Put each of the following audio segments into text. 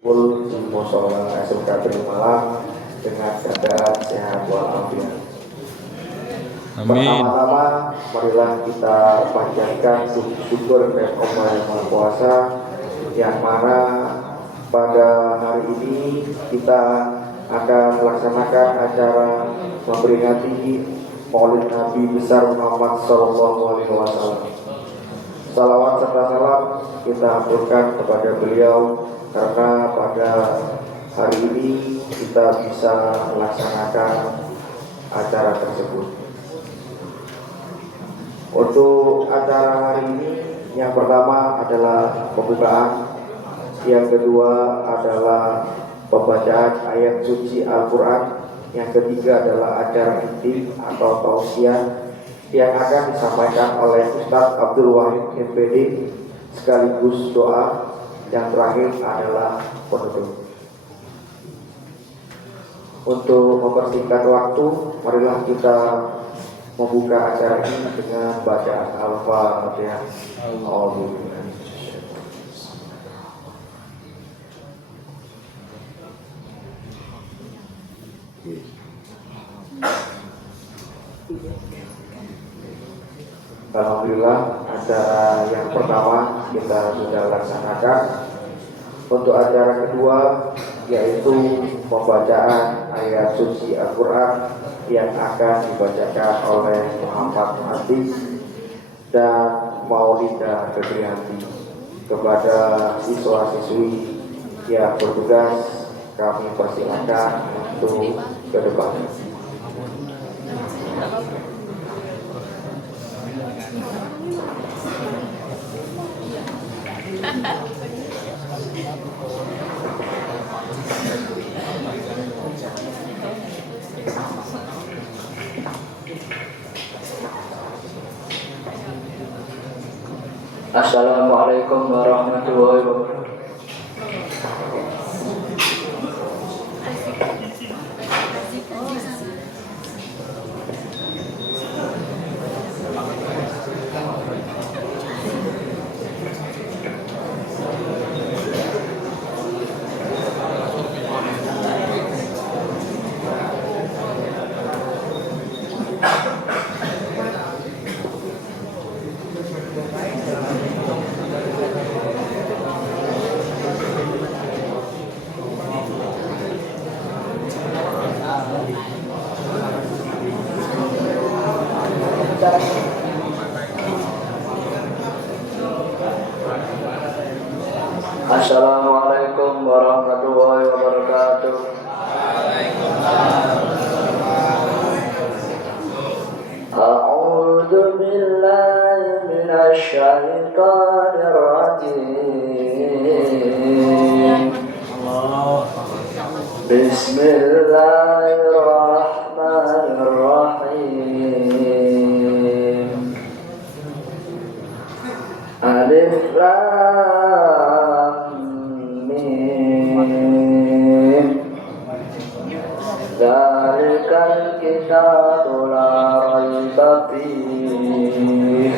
Full di musola SMK Malang dengan keadaan sehat walafiat. Amin. Pertama-tama marilah kita panjatkan syukur kepada Allah yang Maha Kuasa, yang mana pada hari ini kita akan melaksanakan acara memperingati Maulid Nabi besar Muhammad Sallallahu Alaihi Wasallam. Salawat serta salam kita aturkan kepada beliau karena pada hari ini kita bisa melaksanakan acara tersebut. Untuk acara hari ini, yang pertama adalah pembukaan, yang kedua adalah pembacaan ayat suci Al-Quran, yang ketiga adalah acara inti atau tausiah yang akan disampaikan oleh Ustadz Abdul Wahid MPD, sekaligus doa, yang terakhir adalah penutup. Untuk mempersingkat waktu, marilah kita membuka acara ini dengan bacaan Al-Fatihah. Alhamdulillah, acara yang pertama kita sudah laksanakan. Untuk acara kedua, yaitu pembacaan ayat suci Al-Quran yang akan dibacakan oleh Muhammad Muhaddis dan Maulida Febrianti. Kepada siswa-siswi yang bertugas, kami persilakan untuk ke depan. Assalamualaikum warahmatullahi wabarakatuh. Assalamualaikum warahmatullahi wabarakatuh. A'udzu billahi minasy syaithanir rajim. Bismillahirrahmanirrahim. Alif Lam Mim. Dzalikal kitabu la raiba fihi.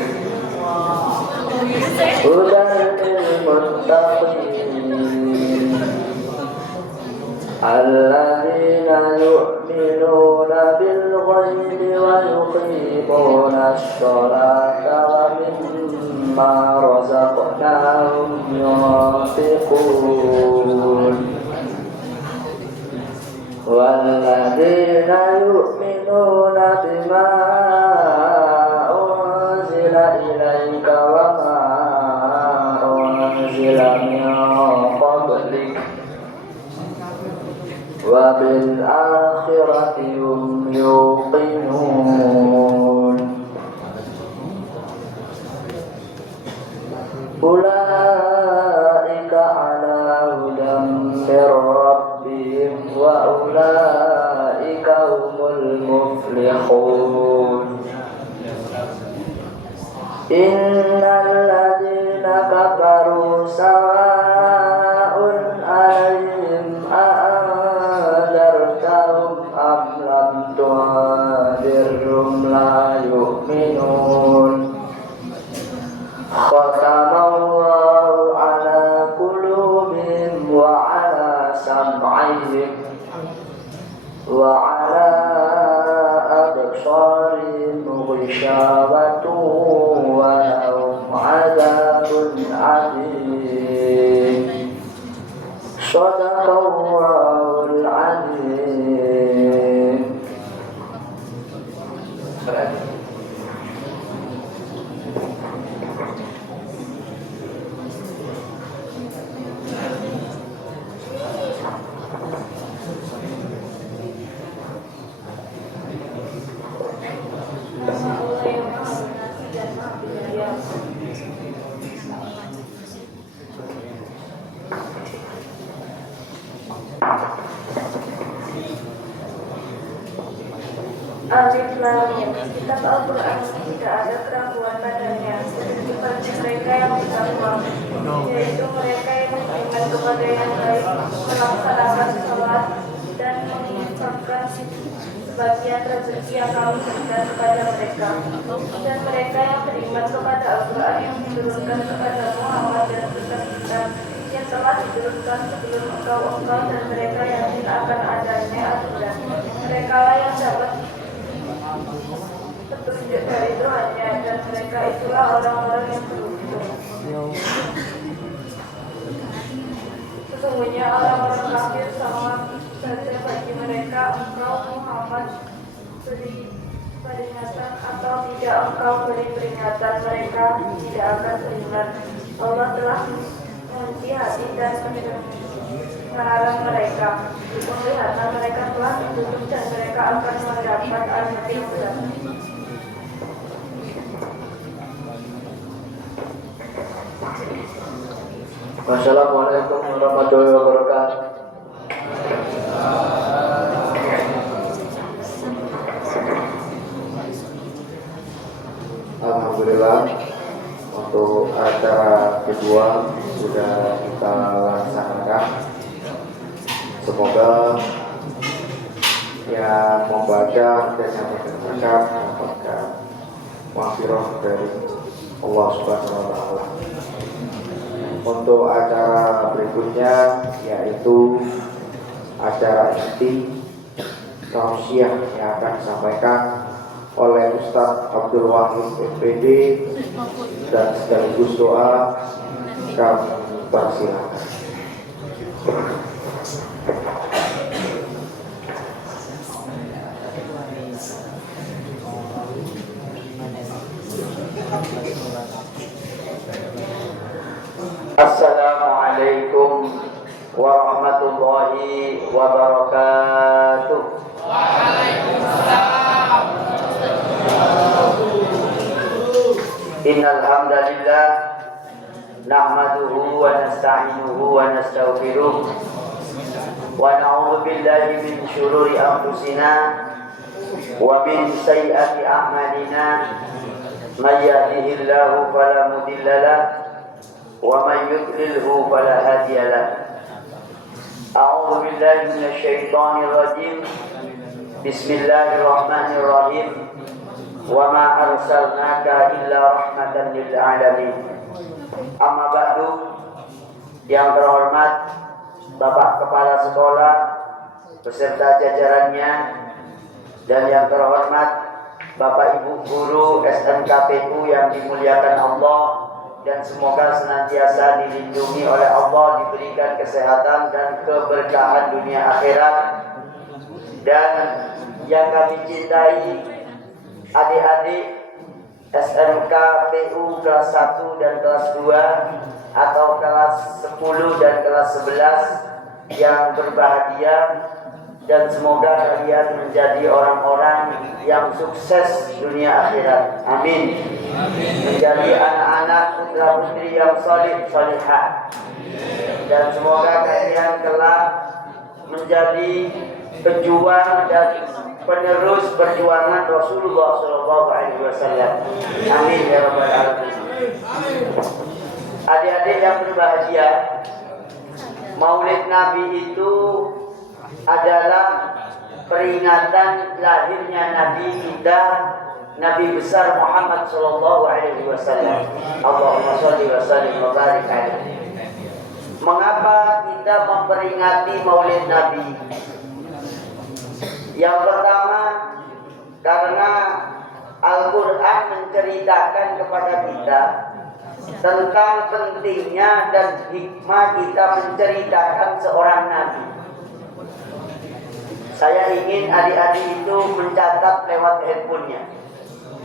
Hudan lil muttaqin. Alladzina yu'minuna bil ghaibi wa yuqimuna ash-sholata wa mimma razaqnahum yunfiqun. Walladzina yu'minuna bima unzila ilaika wa ma unzila min qablik wa bil akhirati hum yuqinun. Ulaika ala hudan mir rabbihim wa ulaika humul muflihun. Innal ladzina kafaru sawa'un 'alaihim a'anzartahum am lam tunzirhum la yu'minun. Khatamallahu ala qulubihim wa ala سمعهم وعلى أبصارهم غشاوة ولهم عذاب عظيم صدق الله العظيم. Alif Lam Mim. Kitab Al-Quran tidak ada keraguan padanya, seperti bagi mereka yang bertakwa, yaitu mereka yang beriman kepada yang baik, melaksanakan sholat dan menginfakkan sebagian rezeki yang kami berikan kepada mereka, dan mereka yang beriman kepada Al-Quran yang diturunkan kepada Muhammad dan kitab-kitab yang telah diturunkan sebelum engkau dan mereka yakin akan adanya aturan. Mereka lah yang dapat petunjuk dari Tuhannya, dan mereka itulah orang-orang yang beruntung. Sesungguhnya orang-orang kafir sama saja bagi mereka engkau Muhammad beri peringatan atau tidak engkau beri peringatan, mereka tidak akan beriman. Allah telah mengunci hati dan melarang mereka. Penglihatan mereka telah ditutup dan mereka akan mendapat azab yang berat. Wassalamualaikum warahmatullahi wabarakatuh. Alhamdulillah, untuk acara kedua sudah kita laksanakan. Semoga yang membaca dan yang mendengarkan mendapatkan maghfirah dari Allah Subhanahu wa Ta'ala. Untuk acara berikutnya yaitu acara inti tausiah yang akan disampaikan oleh Ustaz Abdul Wahid SPD dan sekaligus doa kami persilakan. Assalamualaikum warahmatullahi wabarakatuh. Waalaikumsalam. Innal hamdalillah nahmaduhu wa nasta'inuhu wa nastaghfiruh wa na'udzu billahi min shururi anfusina wa min sayyiati a'malina. May yahdihillahu fala mudilla lahu wa man yudlilhu fala hadiya lahu. A'udzu billahi minasy syaithanir rajim. Bismillahirrahmanirrahim. Wa ma arsalnaka illa rahmatan lil alamin. Amma ba'du. Yang terhormat Bapak Kepala Sekolah beserta jajarannya, dan yang terhormat Bapak Ibu Guru SMKPU yang dimuliakan Allah, dan semoga senantiasa dilindungi oleh Allah, diberikan kesehatan dan keberkahan dunia akhirat. Dan yang kami cintai adik-adik SMK PU kelas 1 dan kelas 2 atau kelas 10 dan kelas 11 yang berbahagia, dan semoga kalian menjadi orang-orang yang sukses dunia akhirat. Amin. Menjadi anak-anak putra putri yang salih salihah, dan semoga kalian kelak menjadi pejuang dan penerus perjuangan Rasulullah SAW. Amin ya rabbal alamin. Adik-adik yang berbahagia, Maulid Nabi itu adalah peringatan lahirnya Nabi kita, Nabi besar Muhammad sallallahu alaihi wasallam. Allahumma shalli wa sallim wa barik alaihi. Mengapa kita memperingati Maulid Nabi? Yang pertama, karena Al-Quran menceritakan kepada kita tentang pentingnya dan hikmah kita menceritakan seorang Nabi. Saya ingin adik-adik itu mencatat lewat handphonenya.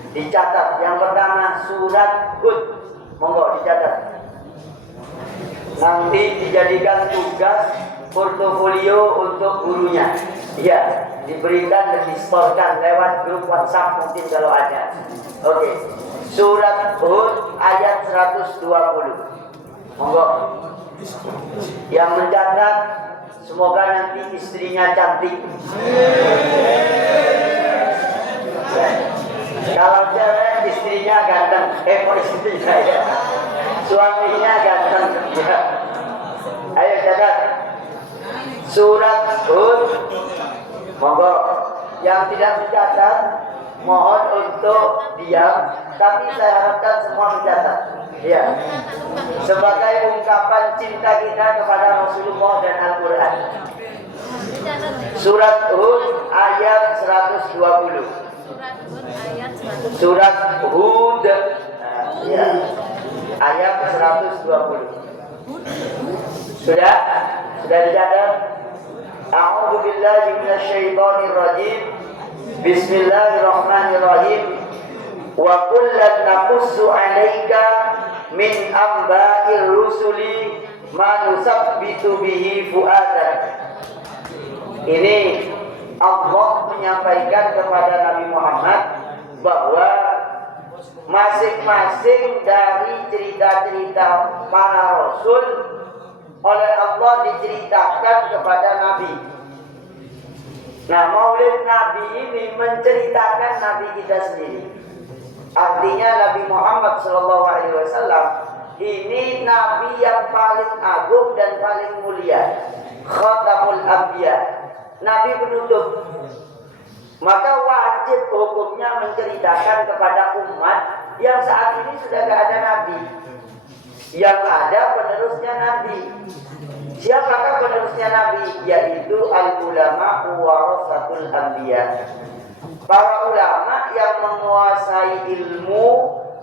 Dicatat. Yang pertama, surat Hud. Monggo dicatat. Nanti dijadikan tugas portofolio untuk gurunya. Ya, diberikan dan disporkan lewat grup WhatsApp mungkin kalau ada. Oke. Surat Hud ayat 120. Monggo. Yang mencatat semoga nanti istrinya cantik. Kalau cewek istrinya ganteng, istrinya ya. Suaminya ganteng. Ya. Ayo catat. Surat Hud. Monggo. Yang tidak mencatat mohon untuk diam, tapi saya harapkan semua mencatat. Ya. Sebagai ungkapan cinta kita kepada Rasulullah dan Al-Quran. Surat Hud ayat 120. Surat Hud ya, ayat 120. Sudah dicatat? A'udzu billahi minasyaitonir rajim. Bismillahirrahmanirrahim. Wa kullan naqussu 'alaika min amba'ir rusuli ma nusabbitu bihi fu'adak. Ini Allah menyampaikan kepada Nabi Muhammad bahwa masing-masing dari cerita-cerita para rasul oleh Allah diceritakan kepada Nabi. Nah, Maulid Nabi ini menceritakan Nabi kita sendiri. Artinya Nabi Muhammad SAW ini Nabi yang paling agung dan paling mulia, Khatamul Anbiya, Nabi penutup. Maka wajib hukumnya menceritakan kepada umat yang saat ini sudah tidak ada Nabi, yang ada penerusnya Nabi. Siapakah penerusnya Nabi? Yaitu al-ulama warasatul anbiya. Para ulama yang menguasai ilmu,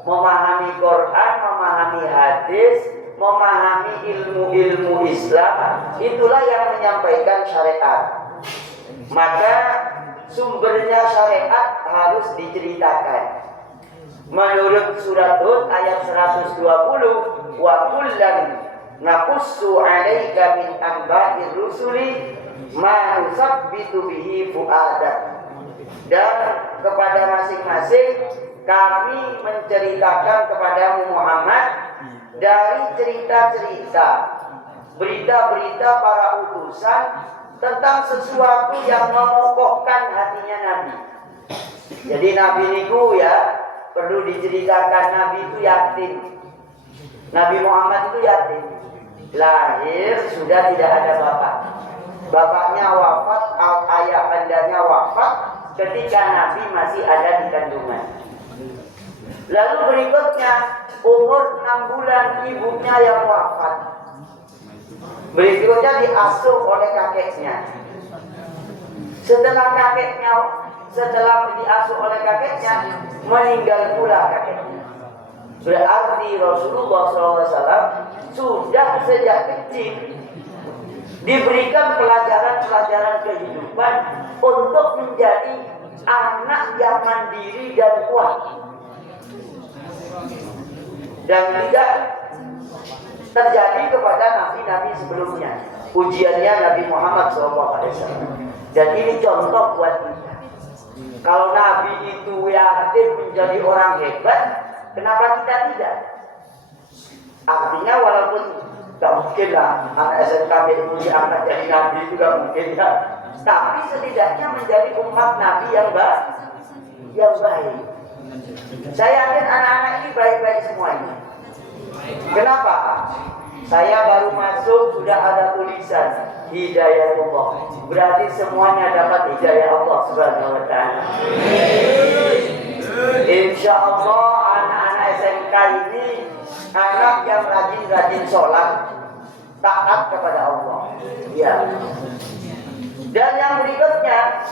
memahami Quran, memahami hadis, memahami ilmu-ilmu Islam, itulah yang menyampaikan syariat. Maka sumbernya syariat harus diceritakan. Menurut surat Hud ayat 120, wa kullan naqussu 'alaika min amba'ir rusuli ma nusabbitu bihi fu'adak. Dan kepada masing-masing kami menceritakan kepadamu Muhammad dari cerita-cerita, berita-berita para utusan tentang sesuatu yang mengokohkan hatinya Nabi. Jadi Nabi niku ya perlu diceritakan, Nabi itu yatim. Nabi Muhammad itu yatim. Lahir sudah tidak ada bapak. Bapaknya wafat, ayah kandanya wafat ketika Nabi masih ada di kandungan. Lalu berikutnya umur 6 bulan ibunya yang wafat. Berikutnya diasuh oleh kakeknya. Setelah diasuh oleh kakeknya, meninggal pula kakeknya. Berarti Rasulullah SAW sudah sejak kecil diberikan pelajaran-pelajaran kehidupan untuk menjadi anak yang mandiri dan kuat. Dan tidak terjadi kepada nabi-nabi sebelumnya. Ujiannya Nabi Muhammad SAW. Dan ini contoh buat kita. Kalau Nabi itu yatim menjadi orang hebat, kenapa kita tidak? Artinya walaupun gak mungkin lah anak SMKB itu diangkat jadi Nabi itu gak mungkin ya. Tapi setidaknya menjadi umat Nabi yang baik. Saya yakin anak-anak ini baik-baik semuanya. Kenapa? Saya baru masuk sudah ada tulisan hidayah Allah. Berarti semuanya dapat hidayah Allah Subhanahu wa taala. Insya Allah anak-anak SMK ini anak yang rajin-rajin sholat, taat kepada Allah. Ya. Dan yang berikutnya,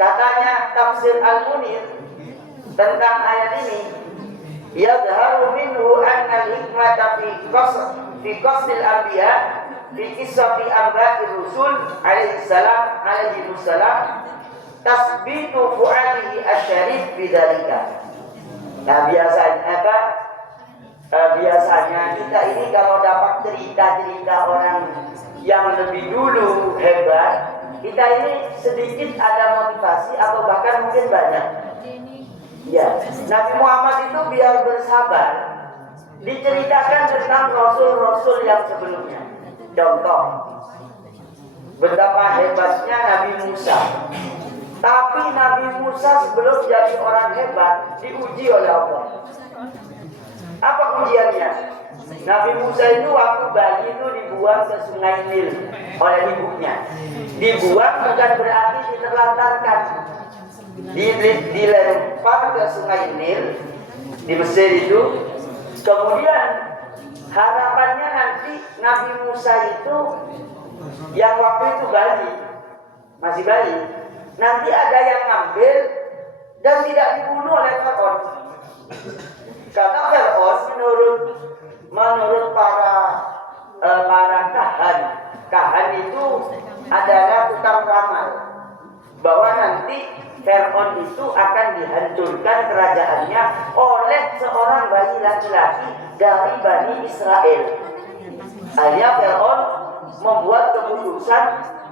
katanya tafsir Al-Munir tentang ayat ini, yadharu minhu anna al-hikmata fi qasdil anbiya fi qissati anba'ir rusul alaihi salam tasbitu fu'alihi asyarif bidzalika. Nah, biasanya kita ini kalau dapat cerita-cerita orang yang lebih dulu hebat, kita ini sedikit ada motivasi atau bahkan mungkin banyak. Ya, Nabi Muhammad itu biar bersabar, diceritakan tentang rasul-rasul yang sebelumnya. Contoh, betapa hebatnya Nabi Musa. Tapi Nabi Musa sebelum jadi orang hebat diuji oleh Allah. Apa ujiannya? Nabi Musa itu waktu bayi itu dibuang ke sungai Nil oleh ibunya. Dibuang bukan berarti diterlantarkan. Dilempar ke sungai Nil di Mesir itu. Kemudian harapannya nanti Nabi Musa itu yang waktu itu bayi, masih bayi, nanti ada yang ngambil dan tidak dibunuh oleh Firaun. Karena Firaun menurut para kahan itu adalah tukang ramal bahwa nanti Firaun itu akan dihancurkan kerajaannya oleh seorang bayi laki-laki dari Bani Israel. Akhirnya Firaun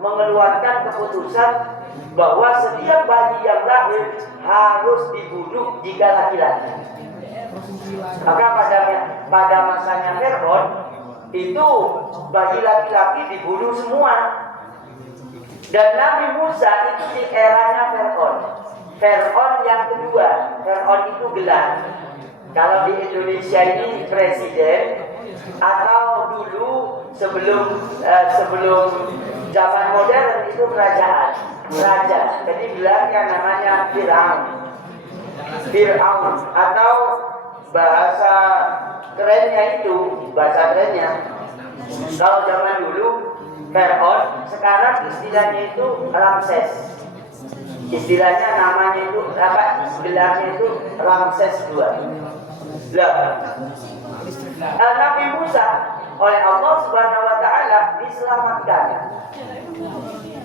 mengeluarkan keputusan bahwa setiap bayi yang lahir harus dibunuh jika laki-laki. Maka pada masanya Firaun itu bayi laki-laki dibunuh semua. Dan Nabi Musa itu di eranya Firaun. Firaun yang kedua, Firaun itu gelar. Kalau di Indonesia ini presiden, atau dulu sebelum zaman modern itu kerajaan, raja. Jadi gelarnya namanya Fir'aun, atau bahasa kerennya kalau zaman dulu Fir'aun, sekarang istilahnya itu Ramses. Istilahnya namanya itu gelarnya itu Ramses II. Nabi Musa oleh Allah Subhanahu wa taala diselamatkan.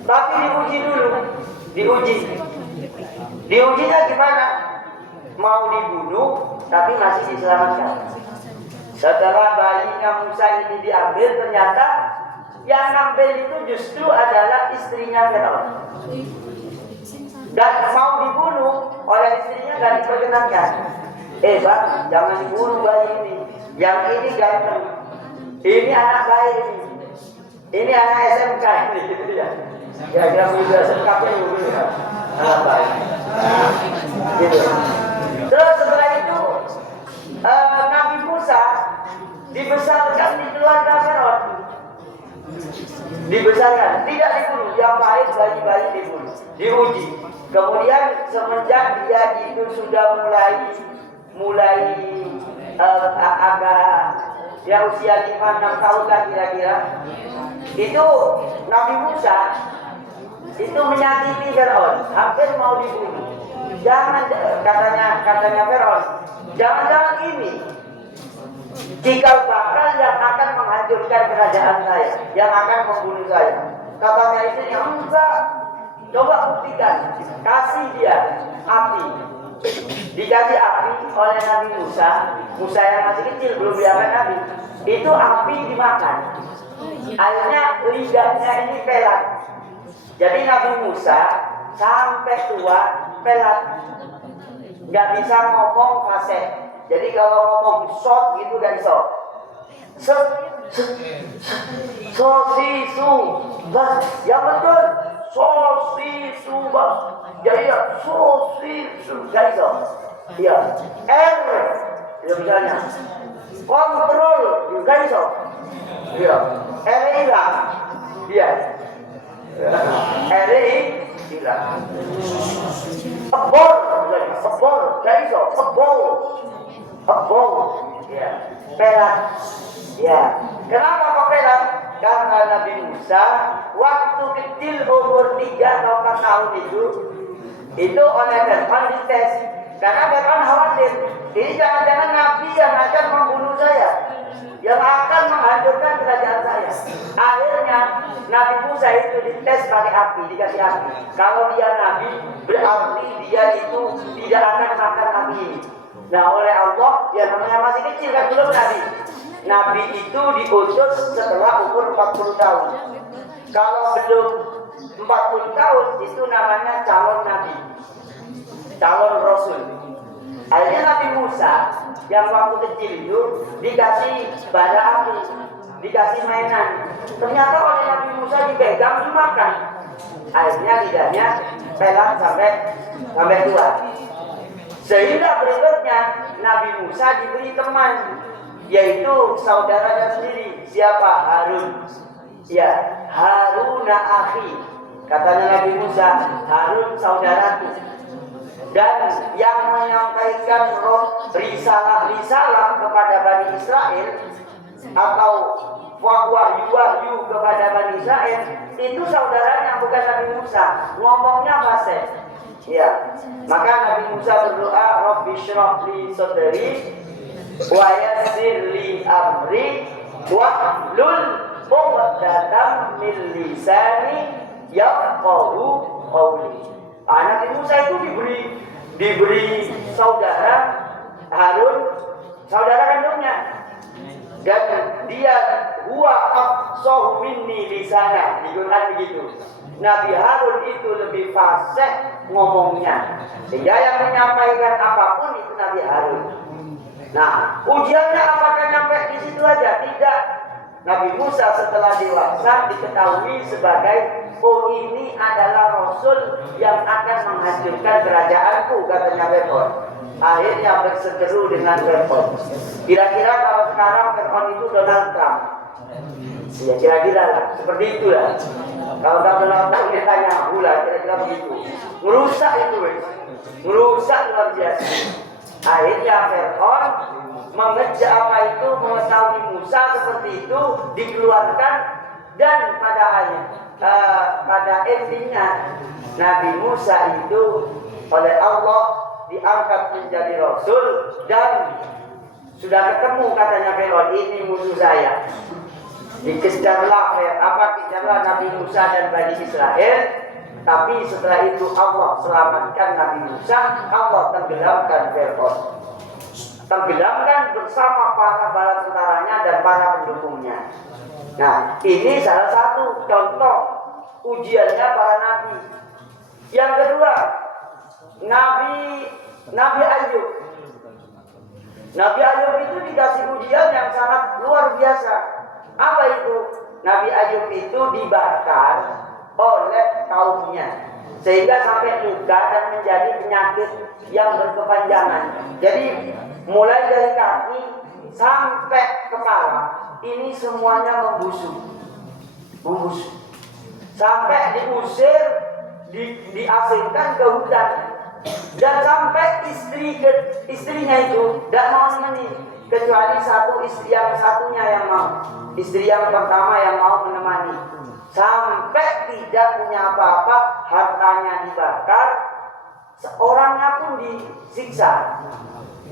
Tapi diujinya gimana? Mau dibunuh tapi masih diselamatkan. Setelah bayinya Musa ini diambil, ternyata yang ngambil itu justru adalah istrinya Firaun. Dan mau dibunuh oleh istrinya dan diperkenankan. Bang, jangan dibunuh bayi ini. Yang ini ganteng. Ini anak baik ini. Ini anak SMK ini, gitu ya. Ya, dia begitu SMK ini, ya. Anak baik. Gitu. Terus setelah itu Nabi Musa dibesarkan di keluarga Firaun. Dibesarkan, tidak dibunuh. Yang baik bayi-bayi dibunuh, diuji. Kemudian semenjak dia itu sudah mulai agak ya usia 5-6 tahun lah kira-kira, itu Nabi Musa itu menyakiti Firaun, hampir mau dibunuh. Jangan, katanya Firaun, jangan-jangan ini jika bakal yang akan menghancurkan kerajaan saya, yang akan membunuh saya. Katanya istrinya, enggak, coba buktikan, kasih dia api. Dikasih api oleh Nabi Musa yang masih kecil, belum diangkat Nabi. Itu api dimakan. Akhirnya lidahnya ini pelat. Jadi Nabi Musa sampai tua pelat, nggak bisa ngomong fasih. Jadi kalau ngomong shot gitu dan shot. Sosisu, bas, yang betul. Sosisu, bas. Jadi ya, sosisu, jadi so. Ya, R, ya misalnya. Kontrol, juga so. Ya, R hilang. Ya. R hilang. Ebor, jadi so. Ebor, ya. Pelat. Ya. Kenapa kok pelat? karena Nabi Musa waktu kecil umur 3 atau 4 tahun itu oleh Fir'aun dites. Karena Fir'aun khawatir, ini jangan-jangan Nabi yang akan membunuh saya, yang akan menghancurkan kerajaan saya. Akhirnya Nabi Musa itu dites pakai api, dikasih api. Kalau dia Nabi, berarti dia itu tidak akan makan api ini. Nah, oleh Allah, dia namanya masih kecil kan, belum Nabi. Nabi itu diutus setelah umur 40 tahun. Kalau belum 40 tahun, itu namanya calon Nabi, calon Rasul. Akhirnya Nabi Musa yang waktu kecil itu dikasih bara api, dikasih mainan. Ternyata oleh Nabi Musa dipegang, dimakan. Akhirnya lidahnya pelan sampai tua. Sehingga berikutnya Nabi Musa diberi teman, yaitu saudaranya sendiri. Siapa? Harun. Ya, Haruna akhi. Katanya Nabi Musa, Harun saudaraku. Dan yang menyampaikan risalah kepada Bani Israel atau wahyu kepada Bani Israel itu saudaranya, bukan Nabi Musa. Ngomongnya fasih. Ya, maka Nabi Musa berdoa, Rabbi shrah li sadri wa yassir li amri wahlul 'uqdatam min lisani yafqahu qawli. Nabi Musa itu diberi saudara Harun, saudara kandungnya, dan dia huwa afsahu minni lisana, di Quran begitu. Nabi Harun itu lebih fasih ngomongnya, sehingga yang menyampaikan apapun itu Nabi Harun. Nah, ujiannya apakah nyampe di situ aja? Tidak. Nabi Musa setelah dewasa diketahui sebagai, oh ini adalah Rasul yang akan menghancurkan kerajaanku, katanya Fir'aun. Akhirnya berseteru dengan Fir'aun. Kira-kira kalau sekarang Fir'aun itu Donald Trump, ya kira-kira lah, seperti itulah. Kalau Donald Trump ditanya hula, kira-kira begitu. Merusak itu, merusak luar biasa. Akhirnya Fir'aun mengejar apa itu, mengetahui Musa seperti itu, dikeluarkan, dan pada endingnya Nabi Musa itu oleh Allah diangkat menjadi Rasul, dan sudah ketemu katanya Fir'aun, ini musuh saya. Dikejarlah Nabi Musa dan Bani Israel, tapi setelah itu Allah selamatkan Nabi Musa, Allah tenggelamkan Fir'aun. Tenggelamkan bersama para bala tentaranya dan para pendukungnya. Nah, ini salah satu contoh ujiannya para nabi. Yang kedua, Nabi Ayub. Nabi Ayub itu dikasih ujian yang sangat luar biasa. Apa itu? Nabi Ayub itu dibakar oleh kaumnya, sehingga sampai luka dan menjadi penyakit yang berkepanjangan. Jadi mulai dari kaki sampai kepala ini semuanya membusuk, sampai diusir, diasingkan ke hutan, dan sampai istrinya itu tidak mau menemani, kecuali yang satunya yang mau, istri yang pertama yang mau menemani. Sampai tidak punya apa-apa, hartanya dibakar, seorangnya pun disiksa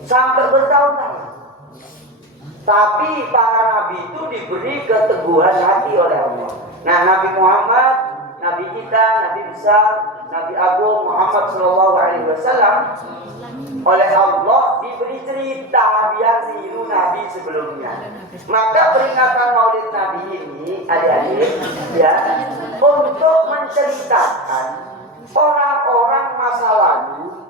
sampai bertahun-tahun. Tapi para nabi itu diberi keteguhan hati oleh Allah. Nah, Nabi Muhammad, Nabi kita, Nabi besar, Nabi Agung Muhammad SAW, oleh Allah diberi cerita biar niru Nabi sebelumnya. Maka peringatan Maulid Nabi ini, adik-adik, ya, untuk menceritakan orang-orang masa lalu,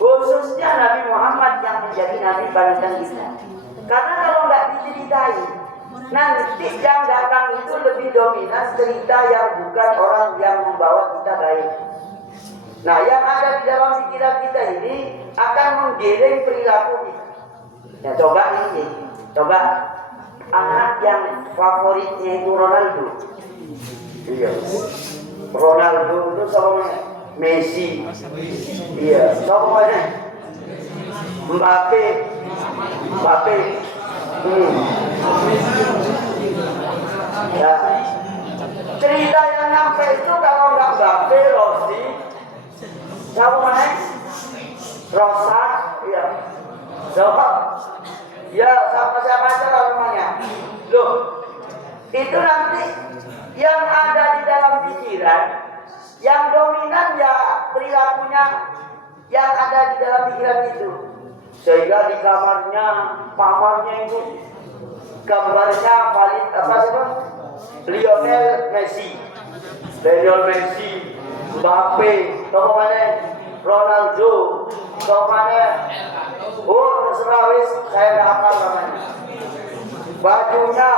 khususnya Nabi Muhammad yang menjadi Nabi panutan kita. Karena kalau nggak diceritai, nanti yang datang itu lebih dominan cerita yang bukan orang yang membawa kita baik. Nah, yang ada di dalam pikiran kita ini akan menggiring perilaku kita. Ya, coba anak yang favoritnya itu Ronaldo. Iya. Ronaldo itu sama Messi. Iya, sama Mbappe. Ya, Cerita yang nyampe itu kalau nggak Babe, Rosi, siapa mana? Rosak, iya. Siapa? Ya, sama siapa aja lah namanya. Loh, itu nanti yang ada di dalam pikiran, yang dominan ya perilakunya yang ada di dalam pikiran itu. Sehingga di pamarnya itu gambarnya valid apa sih Bang? Lionel Messi, Mbappe, Ronaldo, terserah wis, saya nggak hafal namanya. Bajunya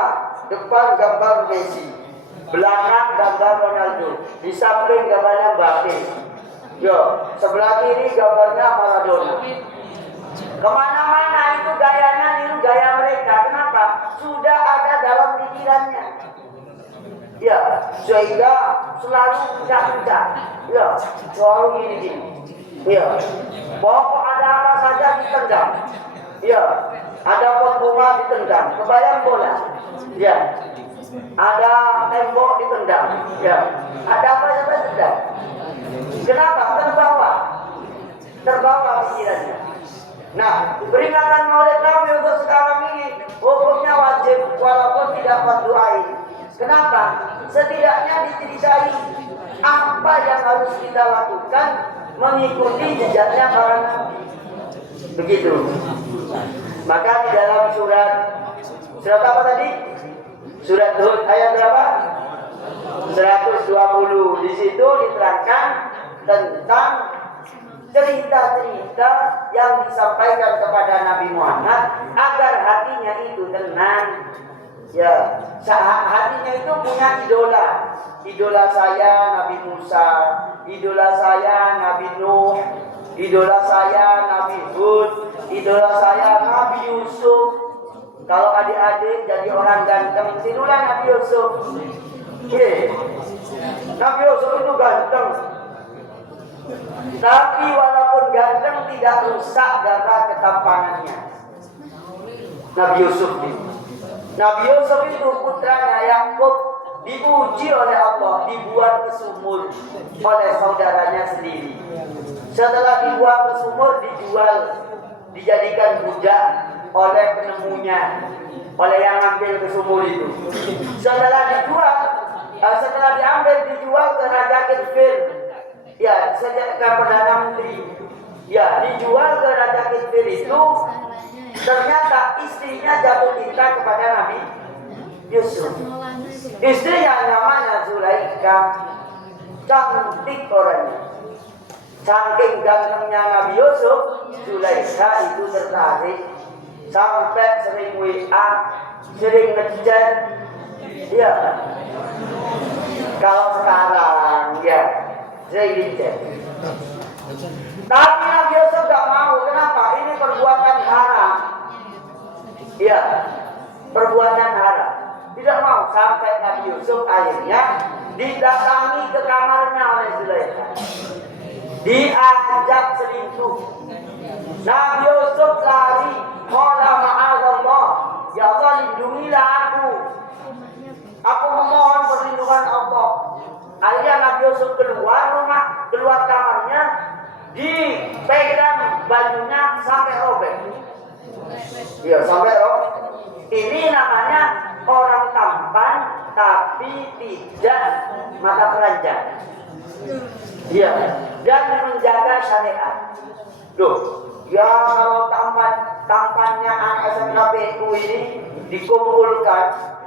depan gambar Messi, belakang gambar Ronaldo, di samping gambarnya Mbappe. Yo, sebelah kiri gambarnya Maradona. Kemana-mana itu gayanya niru gaya mereka. Kenapa? Sudah ada dalam pikirannya. Ya, sehingga selalu puncak-puncak. Ya, selalu gini. Ya, pokok ada apa saja ditendang. Ya, ada pot bunga ditendang. Kebayang bola. Ya, ada tembok ditendang. Ya, ada apa saja ditendang. Kenapa? Terbawa pikirannya. Nah, peringatan Maulid Nabi untuk sekarang ini hukumnya wajib walaupun tidak fardu ain. Kenapa? Setidaknya diceritai apa yang harus kita lakukan mengikuti jejaknya para nabi. Begitu. Maka di dalam surat apa tadi? Surat Hud ayat berapa? 120. Di situ diterangkan tentang cerita-cerita yang disampaikan kepada Nabi Muhammad agar hatinya itu tenang. Ya, hatinya itu punya idola saya Nabi Musa, idola saya Nabi Nuh, idola saya Nabi Hud, idola saya Nabi Yusuf. Kalau adik-adik jadi orang ganteng, tirulah Nabi Yusuf. Nabi Yusuf itu ganteng. Tapi walaupun ganteng tidak rusak gambar ketampanannya. Nabi Yusuf itu putranya Yakub diuji oleh Allah, dibuat ke sumur oleh saudaranya sendiri. Setelah dibuat ke sumur, dijadikan budak oleh penemunya, oleh yang ambil ke sumur itu. Setelah dijual ke Raja Kirfir. Ya, sejak Perdana Menteri. Ya, dijual ke Raja Kirfir itu. Ternyata istrinya jatuh cinta kepada Nabi Yusuf. Istrinya namanya Zulaikha. Cantik orangnya. Saking gantengnya Nabi Yusuf, Zulaikha itu tertarik. Sampai sering WA, sering ngechat. Ya. Kalau sekarang ya sering ngechat. Tapi Nabi Yusuf tidak mau. Kenapa? Ini perbuatan haram. Ya, perbuatan haram. Tidak mau. Sampai Nabi Yusuf akhirnya didatangi ke kamarnya oleh Zulaikha. Diajak selingkuh. Nabi Yusuf lari. Qala ma'azallah. Ya Allah, lindungilah aku. Aku memohon perlindungan Allah. Akhirnya Nabi Yusuf keluar kamarnya, dipegang bajunya sampai robek. Iya, sampai robek. Ini namanya orang tampan tapi tidak mata keranjang. Iya, dan menjaga syariat. Loh, ya kalau tampannya anak SMKPU ini dikumpulkan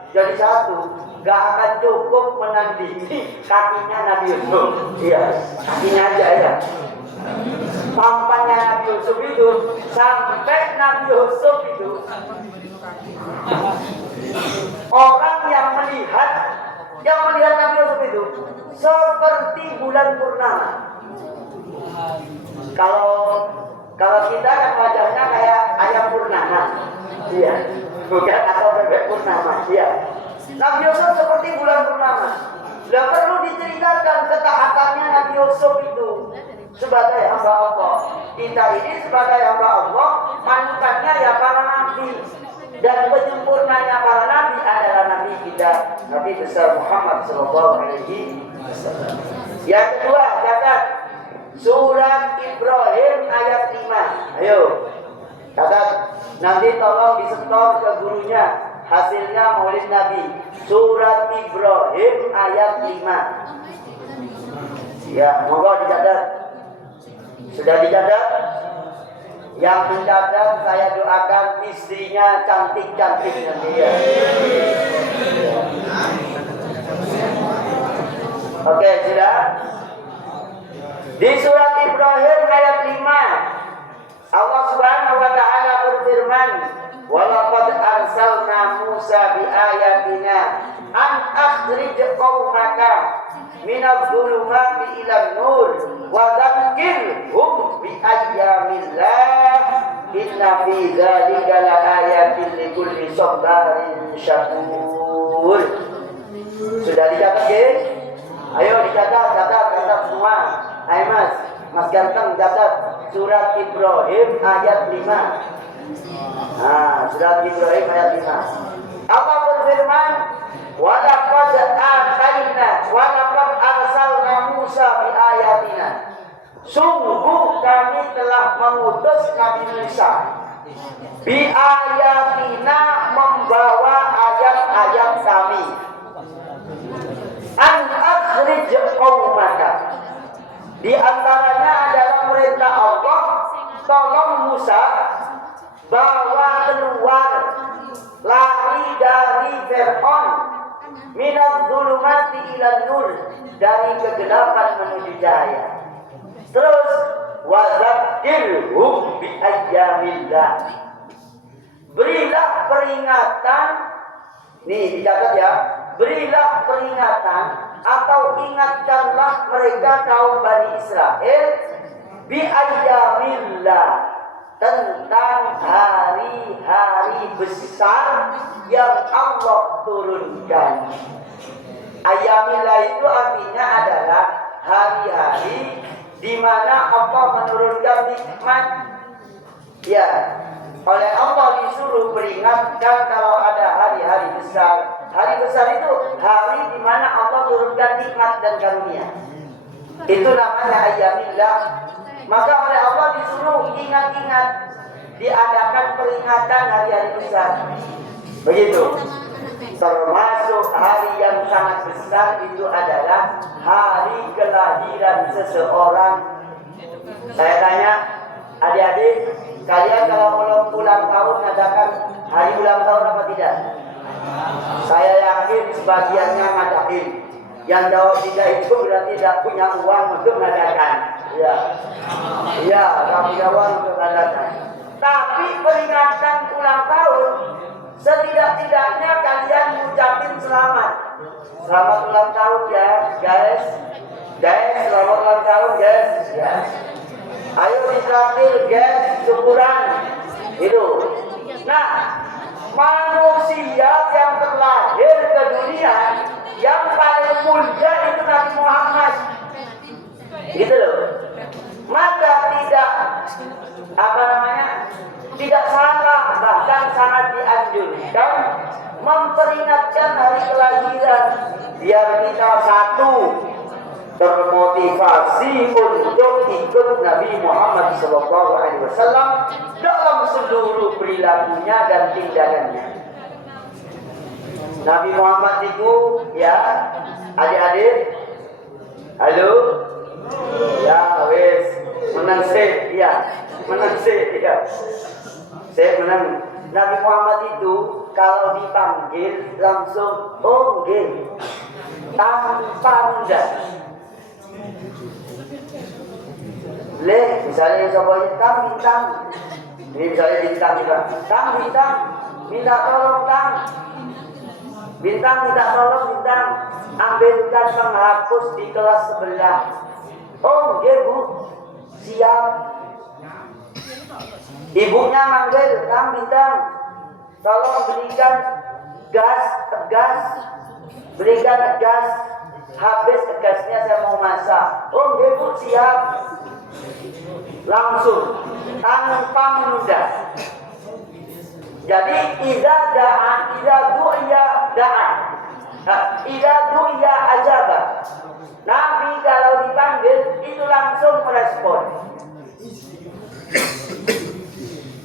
jadi satu, gak akan cukup menandingi kakinya Nabi Yusuf. Iya, kakinya aja ya. Tampannya Nabi Yusuf itu sampai Nabi Yusuf itu orang yang melihat Nabi Yusuf itu seperti bulan purnama. Kalau kita kan wajahnya kayak ayam purnama, iya, bukan atau bebek purnama, iya. Nabi Yusuf seperti bulan purnama. Tidak perlu diceritakan ketaatannya Nabi Yusuf itu sebagai hamba Allah. Kita ini sebagai hamba Allah, panutannya ya para nabi. Dan penyempurnanya para nabi adalah nabi kita, Nabi besar Muhammad sallallahu alaihi wasallam. Yang kedua, catat surat Ibrahim ayat 5. Ayo. Catat, nanti tolong disetor ke gurunya hasilnya Maulid Nabi. Surat Ibrahim ayat 5. Ya, monggo dicatat. Sudah dicatat? Yang mencatat saya doakan istrinya cantik-cantik nanti ya. Oke, sudah. Di surat Ibrahim ayat 5 Allah Subhanahu wa taala berfirman, "Wa laqad arsalna Musa bi ayatina an akhrij qaumaka minadh-dhulumati ilan nur wa dzakkirhum bi ayyamillah inna fi dzalika laayatin likulli sabarin syakur." Sudah dicatat ya? Ayo catat semua. Ayo Mas Ganteng catat surat Ibrahim ayat 5. Surat Ibrahim ayat 5. Allah berfirman, "Wa laqad arsalna Musa bi ayatina." Sungguh kami telah mengutus Nabi Musa bi ayatina, membawa ayat-ayat kami. An akhrij qaumaka, di antaranya adalah perintah Allah, tolong Musa bawa keluar, lari dari Fir'aun, minadh-dhulumati ilan nur, dari kegelapan menuju cahaya. Terus wa dzakkirhum bi ayyamillah, berilah peringatan. Nih dicatat ya, berilah peringatan atau ingatkanlah mereka kaum Bani Israel bi ayyamillah, tentang hari-hari besar yang Allah turunkan. Ayyamillah itu artinya adalah hari-hari di mana Allah menurunkan nikmat. Ya, oleh Allah disuruh peringatkan kalau ada hari-hari besar. Hari besar itu hari di mana Allah turunkan nikmat dan karunia. Itu namanya ayyamillah. Maka oleh Allah disuruh ingat-ingat, diadakan peringatan hari-hari besar. Begitu. Termasuk hari yang sangat besar itu adalah hari kelahiran seseorang. Saya tanya, adik-adik, kalian kalau ulang tahun adakan hari ulang tahun apa tidak? Saya yakin sebagiannya ngadain. Yang jawab tidak itu berarti tidak punya uang untuk mengadakan. Ya, tidak punya uang untuk mengadakan. Tapi peringatan ulang tahun, setidak-tidaknya kalian mengucapkan selamat. Selamat ulang tahun ya, guys. Selamat ulang tahun, guys. Ya. Ayo ditraktir, guys, syukuran. Itu. Nah, manusia yang terlahir ke dunia yang paling mulia itu Nabi Muhammad. Gitu loh. Maka tidak salah, bahkan sangat dianjurkan memperingatkan hari kelahiran biar kita satu, termotivasi untuk ikut Nabi Muhammad SAW dalam seluruh perilakunya dan tindakannya. Nabi Muhammad itu, ya, adik-adik, halo, ya, wes, menang sih, ya, saya menang. Nabi Muhammad itu kalau dipanggil langsung oke, tanpa mudah. Misalnya sobatnya bintang, ini misalnya bintang juga, bintang, minta tolong bintang, ambilkan penghapus di kelas sebelah. Oh, iya Bu, siap. Ibunya manggil, bintang, tolong berikan berikan gas, habis gasnya saya mau masak. Oh, iya Bu, siap. Langsung, tanpa menunda. Jadi idza du'iya da'a. Idza du'iya ajaba. Nabi kalau dipanggil itu langsung merespon.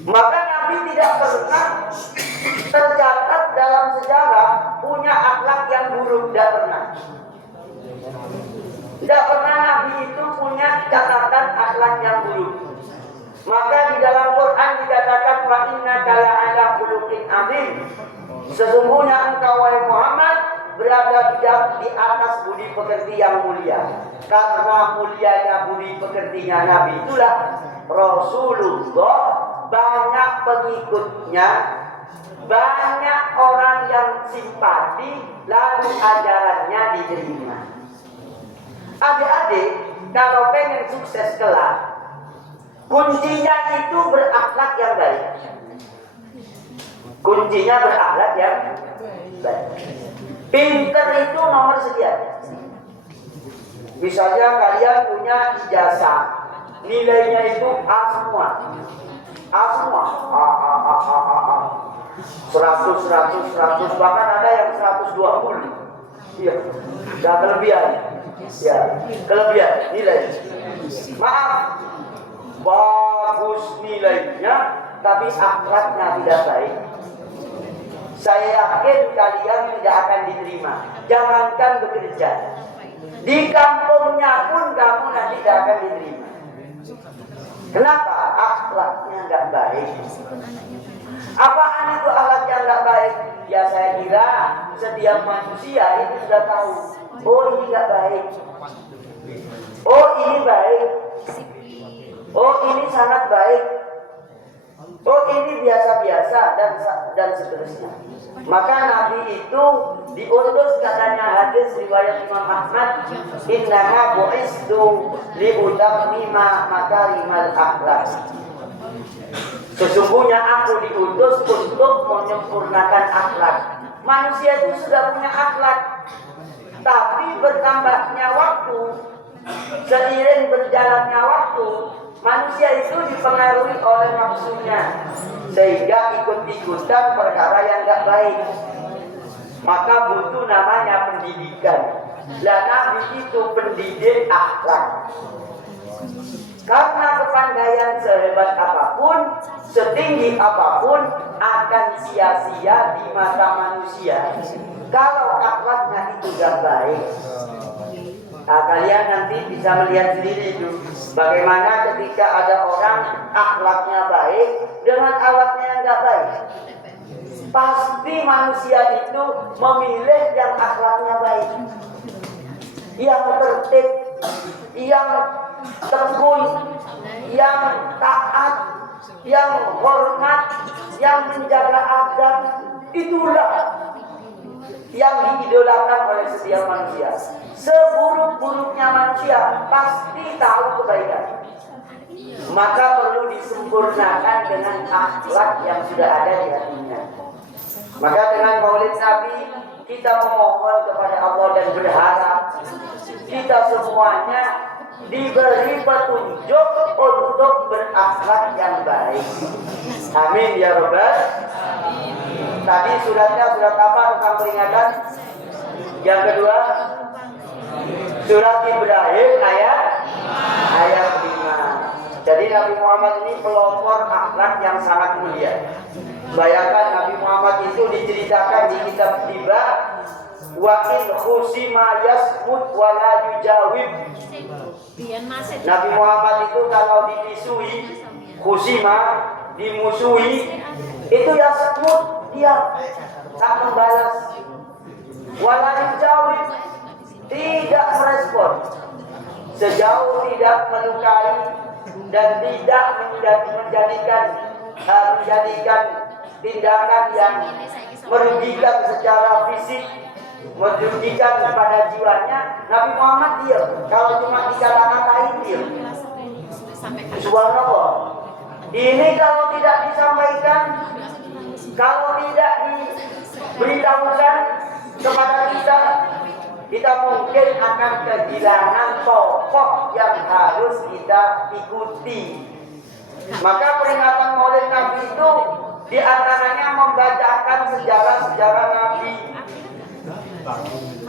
Maka Nabi tidak pernah tercatat dalam sejarah punya akhlak yang buruk, tidak pernah. Tidak pernah Nabi itu punya catatan akhlak yang buruk. Maka di dalam Quran dikatakan wa innaka la'ala khuluqin azim. Sesungguhnya engkau wahai Muhammad berada di atas budi pekerti yang mulia. Karena mulianya budi pekertinya Nabi itulah Rasulullah banyak pengikutnya, banyak orang yang simpati, lalu ajarannya diterima. Adik-adik, kalau pengen sukses kelak, kuncinya itu berakhlak yang baik. Kuncinya berakhlak yang baik. Pinter itu nomor sekian. Misalnya kalian punya ijazah, nilainya itu A semua. A semua. A. 100, bahkan ada yang 120. Iya. Dan kelebihan. Ya, kelebihan nilai. Maaf. Bagus nilainya, tapi akhlaknya tidak baik. Saya yakin kalian tidak akan diterima. Jangankan bekerja, di kampungnya pun kamu nanti tidak akan diterima. Kenapa? Akhlaknya nggak baik. Apaan itu akhlak yang nggak baik? Ya saya kira setiap manusia itu sudah tahu. Oh ini nggak baik. Oh ini baik. Oh ini sangat baik. Oh ini biasa-biasa dan seterusnya. Maka Nabi itu diutus katanya hadis riwayat Imam Ahmad, innaha bu'istu liutammima makarimal akhlak. Sesungguhnya aku diutus untuk menyempurnakan akhlak. Manusia itu sudah punya akhlak, tapi bertambahnya waktu, seiring berjalannya waktu, manusia itu dipengaruhi oleh nafsunya, sehingga ikut-ikutan perkara yang gak baik. Maka butuh namanya pendidikan. Lah Nabi itu pendidik akhlak. Karena kepandaian sehebat apapun, setinggi apapun, akan sia-sia di mata manusia kalau akhlaknya itu gak baik. Nah, kalian nanti bisa melihat sendiri itu bagaimana ketika ada orang akhlaknya baik dengan akhlaknya yang gak baik. Pasti manusia itu memilih yang akhlaknya baik, yang tertib, yang tekun, yang taat, yang hormat, yang menjaga adab. Itulah yang diidolakan oleh setiap manusia. Seburuk-buruknya manusia pasti tahu kebaikan. Maka perlu disempurnakan dengan akhlak yang sudah ada di hatinya. Maka dengan maulid Nabi kita memohon kepada Allah dan berharap kita semuanya diberi petunjuk untuk berakhlak yang baik. Amin ya Rabbal. Tadi suratnya surat apa tentang peringatan? Yang kedua surat Ibrahim ayat 5. Jadi Nabi Muhammad ini pelopor akhlak yang sangat mulia. Bayangkan Nabi Muhammad itu diceritakan di kitab Tiba, wa in khusima yasmut wa la yujawib. Nabi Muhammad itu kalau dimusuhi, khusima, dimusuhi, itu yasmut, dia tak membalas. Wa la yujawib, tidak merespon. Sejauh tidak melukai dan tidak menjadikan tindakan yang merugikan secara fisik, merugikan kepada jiwanya, Nabi Muhammad diam. Kalau cuma dikata-katain diam. Subhanallah. Ini kalau tidak disampaikan, kalau tidak diberitahukan kepada kita mungkin akan kehilangan pokok yang harus kita ikuti. Maka peringatan maulid Nabi itu Di antaranya membacakan sejarah-sejarah Nabi.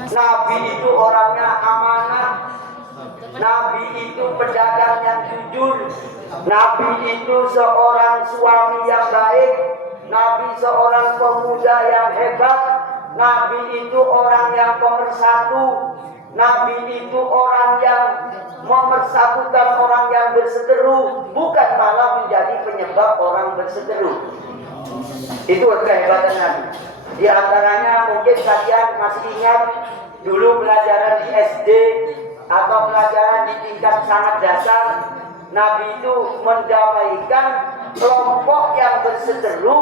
Nabi itu orangnya amanah. Nabi itu pedagang yang jujur. Nabi itu seorang suami yang baik. Nabi seorang pemuda yang hebat. Nabi itu orang yang pemersatu. Nabi itu orang yang memersatukan orang yang berseteru, bukan malah menjadi penyebab orang berseteru. Itu kehebatan Nabi. Di antaranya mungkin kalian masih ingat dulu pelajaran di SD atau pelajaran di tingkat sangat dasar. Nabi itu mendamaikan kelompok yang berseteru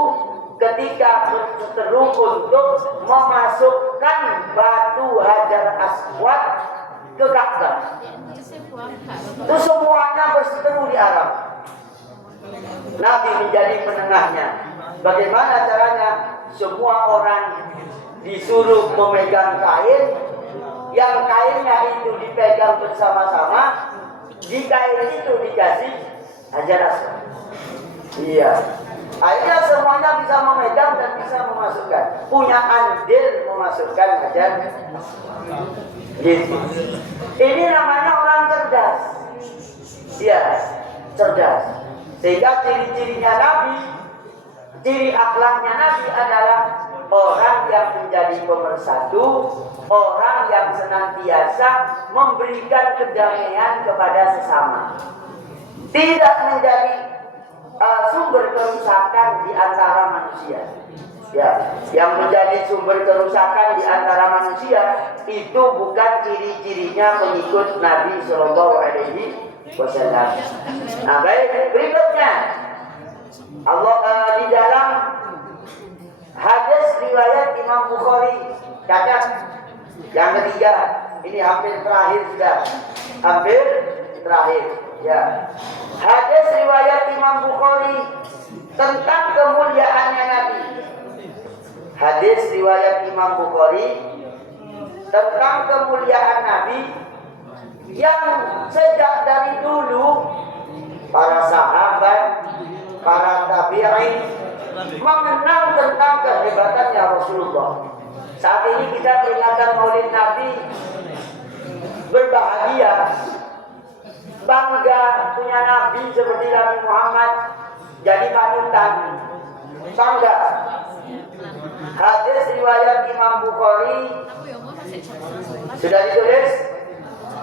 ketika berseteru untuk memasukkan batu Hajar Aswad ke Ka'bah. Itu semuanya berseteru di Arab. Nabi menjadi penengahnya. Bagaimana caranya? Semua orang disuruh memegang kain, yang kainnya itu dipegang bersama-sama. Di kain itu dikasih Hajar Aswad. Iya. Akhirnya semuanya bisa memegang dan bisa memasukkan. Punya andil memasukkan Hajar Aswad. Gitu. Ini namanya orang cerdas. Iya, cerdas. Sehingga ciri-cirinya Nabi, ciri akhlaknya Nabi adalah orang yang menjadi pemersatu, orang yang senantiasa memberikan kedamaian kepada sesama. Tidak menjadi sumber kerusakan di antara manusia. Ya, yang menjadi sumber kerusakan di antara manusia itu bukan ciri-cirinya pengikut Nabi Shallallahu Alaihi Wasallam. Nah, baik, berikutnya Allah di dalam hadis riwayat Imam Bukhari, catat yang ketiga, ini hampir terakhir sudah, hampir terakhir. Ya, hadis riwayat Imam Bukhari tentang kemuliaannya Nabi. Hadis riwayat Imam Bukhari tentang kemuliaan Nabi yang sejak dari dulu para sahabat, para tabi'in mengenal tentang kehebatannya Rasulullah. Saat ini kita peringatan Maulid Nabi, berbahagia, bangga punya Nabi seperti Nabi Muhammad, jadi panutan, bangga. Hadis riwayat Imam Bukhari sudah ditulis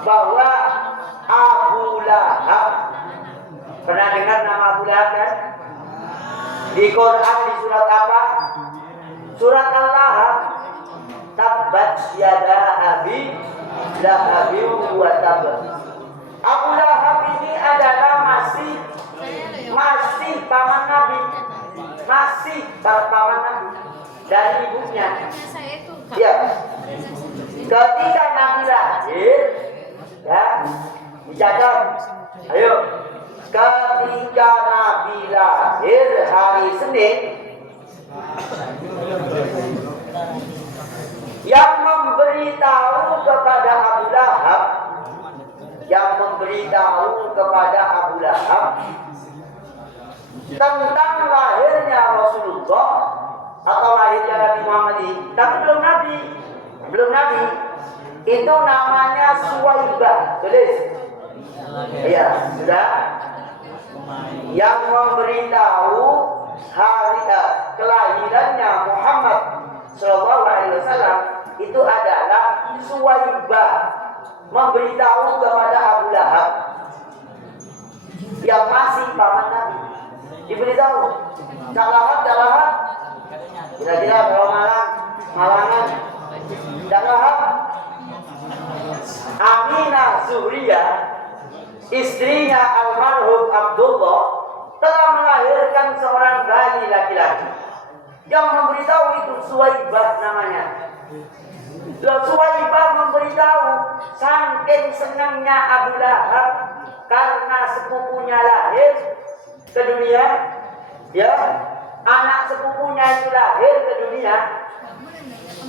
bahwa Abu Lahab, pernah dengar nama Abu Lahab kan? Di Quran di surat apa? Surat Al-Lahab. Tabbat yada abi lahabin wa tab. Abu Lahab ini adalah masih paman Nabi, masih paman Nabi dari ibunya. Ya. Ketika Nabi lahir, ya, dicatat. Ayo. Ketika Nabi lahir hari Senin, yang memberitahu kepada Abu Lahab, tentang lahirnya Rasulullah atau lahirnya Nabi Muhammad ini, tapi belum Nabi, itu namanya Suwaibah. Tulis. Iya, sudah. Yang memberitahu hari kelahirannya Muhammad Shallallahu Alaihi Wasallam itu adalah Suwaibah, memberitahu kepada Abu Lahab yang masih paman Nabi, diberitahu. Cak kira-kira kalau Malangan, Cak Aminah Zuhriyah, istrinya almarhum Abdullah, telah melahirkan seorang bayi laki-laki. Yang memberitahu itu Suwaibah namanya. Suwaibah memberitahu, saking senangnya Abu Lahab karena sepupunya lahir ke dunia, ya, anak sepupunya itu lahir ke dunia.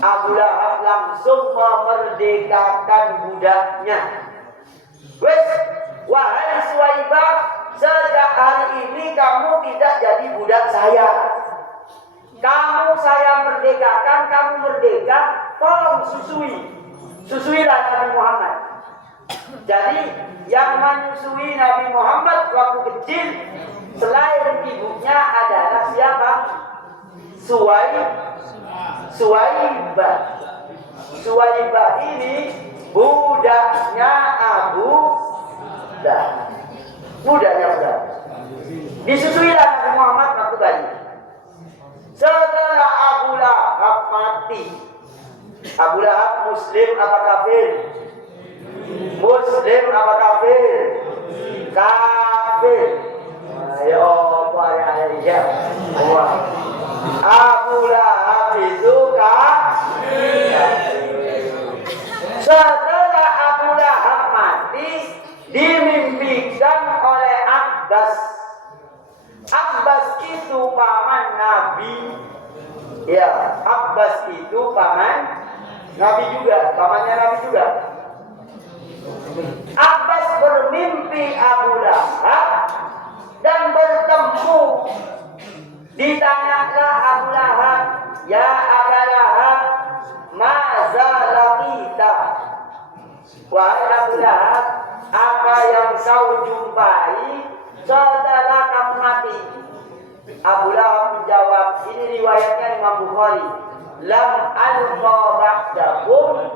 Abu Lahab langsung memerdekakan budaknya. Wes, wahai Suwaibah, sejak hari ini kamu tidak jadi budak saya. Kamu saya merdekakan, kamu merdeka, tolong susuilah Nabi Muhammad. Jadi yang menyusui Nabi Muhammad waktu kecil selain ibunya adalah siapa? Suwaibah. Suwaibah ini budaknya Abu Lahab. Budaknya Abu Lahab. Disusuilah Nabi Muhammad waktu bayi. Setelah Abu Lahab mati, Abu Lahab Muslim apa kafir? Muslim apa kafir? Kafir. Ayo apa ya? Abu Lahab itu kafir. Setelah Abu Lahab mati, dimimpikan oleh Abbas. Abbas itu paman Nabi. Ya, Abbas itu paman Nabi juga, pamannya Nabi juga. Abbas bermimpi Abu Lahab dan bertemu. Ditanyalah Abu Lahab, ya Abu Lahab, maza laqita? Wahai Abu Lahab, apa yang kau jumpai setelah kamu mati? Abu Lahab menjawab, ini riwayatnya Imam Bukhari, lam alqa ba'dakum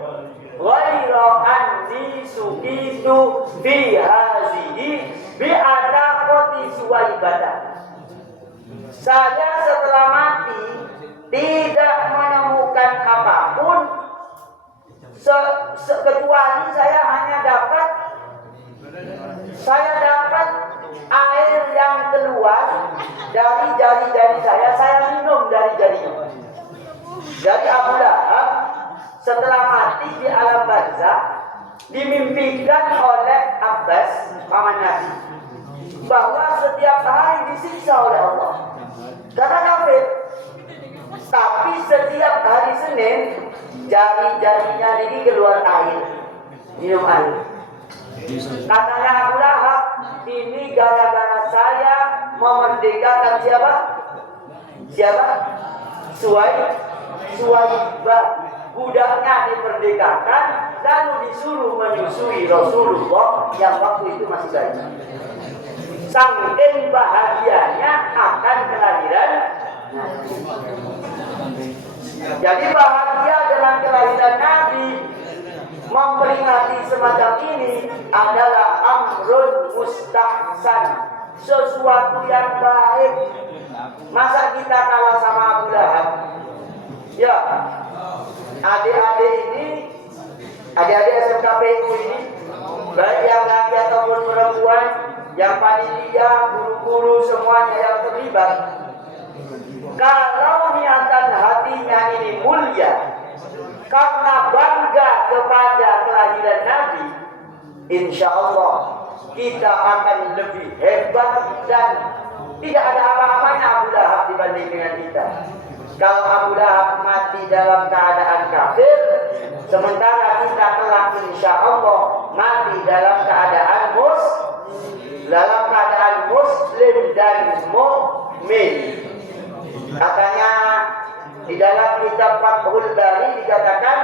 ghaira anni suqitu fi hazihi bi adaqati suwaibah. Saya setelah mati tidak menemukan apapun kecuali saya hanya dapat air yang keluar dari jari-jari saya minum dari jarinya. Jadi Abu Lahab setelah mati di alam barzakh dimimpikan oleh Abbas paman Nabi bahwa setiap hari disiksa oleh Allah karena kafir. Tapi setiap hari Senin jari-jarinya ini keluar air, minum air. Katanya Abu Lahab, ini gara-gara saya memerdekakan siapa? Suwaibah. Budaknya diperdekakan, lalu disuruh menyusui Rasulullah yang waktu itu masih bayi. Saking bahagianya akan kelahiran Nabi. Jadi bahagia dengan kelahiran Nabi, memperingati semacam ini adalah amrun mustahsan, sesuatu yang baik. Masa kita kalah sama Abu Lahab? Ya, adik-adik SMKPU ini, baik yang laki ataupun perempuan, yang panitia, guru-guru semuanya yang terlibat, kalau niatan hatinya ini mulia karena bangga kepada kelahiran Nabi, insya Allah kita akan lebih hebat dan tidak ada apa-apanya Abu Lahab dibanding dengan kita. Kalau Abu Lahab mati dalam keadaan kafir, sementara kita kelak insya Allah mati dalam keadaan muslim dan mukmin. Katanya di dalam kitab Fathul Bari dikatakan,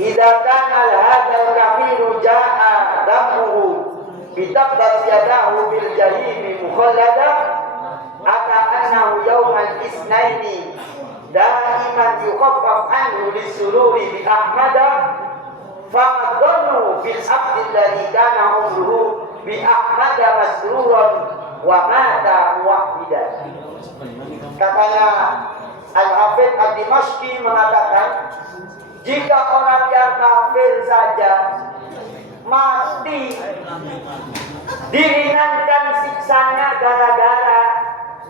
idza kana al-hadzal kafiru jaa damuhu bitabbat yadahu bil jahimi mukhallada ata annahu yawmal isnaini daiman yukhaffaf anhu lisururi bi ahmada faqadnu bil abdilladzi kana umruhu bi ahmada masruran wa mata muwahhidan. Katanya Al-Hafidz Ad-Dimashqi mengatakan, jika orang yang kafir saja mati diringankan siksanya gara-gara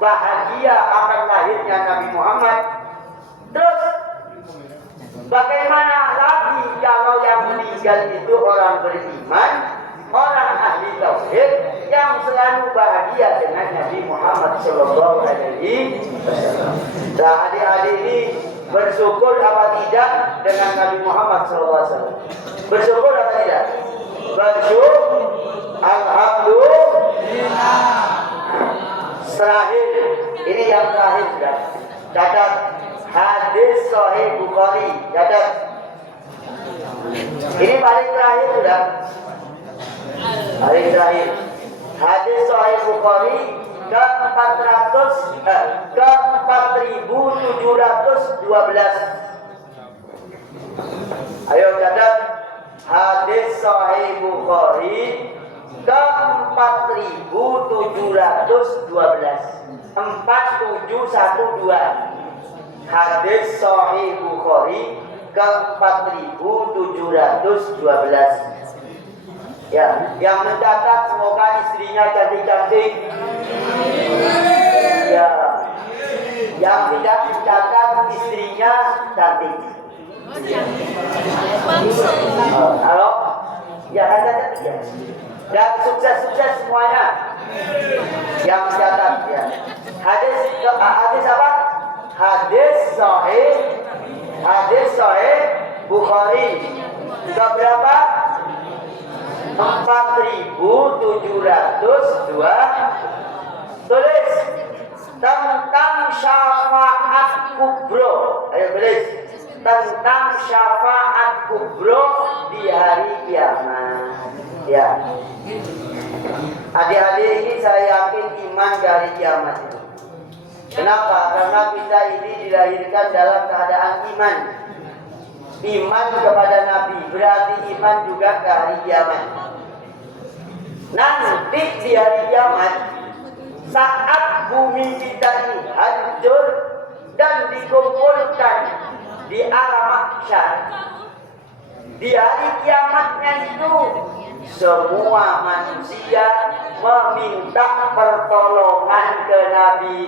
bahagia akan lahirnya Nabi Muhammad, terus bagaimana lagi kalau yang meninggal itu orang beriman, orang ahli tauhid yang selalu bahagia dengan Nabi Muhammad Sallallahu Alaihi Wasallam. Nah, adik-adik ini bersyukur apa tidak dengan Nabi Muhammad Sallallahu Alaihi Wasallam? Bersyukur apa tidak? Bersyukur. Alhamdulillah. Terakhir, ini yang terakhir sudah. Hari terakhir. Hadis Sahih Bukhari ke 4712. Ayo catat. Hadis Sahih Bukhari ke 4712. 4712. Hadis Sahih Bukhari ke 4712. Ya, yang mencatat semoga istrinya cantik-cantik. Ya, yang tidak mencatat istrinya cantik. Halo, ya kan cantik ya. Dan sukses-sukses semuanya. Yang mencatat ya. Hadis apa? Hadis Sahih Bukhari berapa? 4702. Tulis tentang syafaat kubro. Ayo tulis tentang syafaat kubro di hari kiamat. Ya, adik-adik ini saya yakin iman di hari kiamat itu. Kenapa? Karena kita ini dilahirkan dalam keadaan iman. Iman kepada Nabi berarti iman juga ke hari kiamat. Nanti di hari kiamat, saat bumi kita ini hancur dan dikumpulkan di alam mahsyar, di hari kiamatnya itu semua manusia meminta pertolongan ke Nabi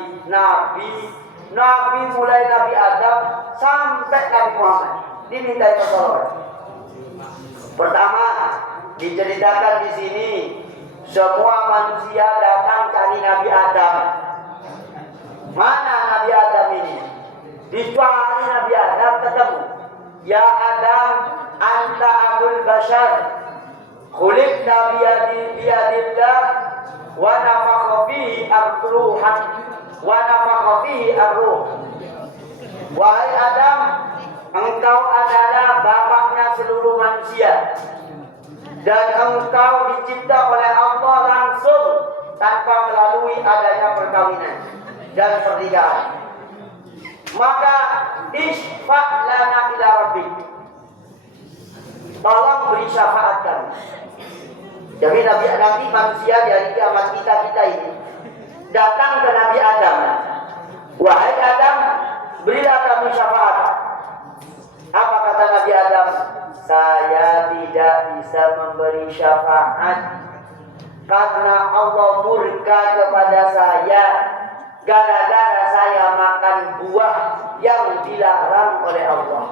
mulai Nabi Adam sampai Nabi Muhammad dimintai pertolongan. Pertama diceritakan di sini semua manusia datang cari Nabi Adam. Mana Nabi Adam ini? Dicari Nabi Adam ketemu. Ya Adam, anta abul bashar, khuliqta biyadillah wa nafakha fihi ar-ruhan wa nafakha fihi ar-ruh. Wahai Adam, engkau adalah bapaknya seluruh manusia dan engkau dicipta oleh Allah langsung tanpa melalui adanya perkawinan dan pernikahan. Maka isfa' lana ila rabbik, tolong beri syafaat kami. Jadi nanti manusia dari kiamat kita ini datang ke Nabi Adam. Wahai Adam, berilah kami syafaat. Apa kata Nabi Adam? Saya tidak bisa memberi syafaat karena Allah murka kepada saya gara-gara saya makan buah yang dilarang oleh Allah.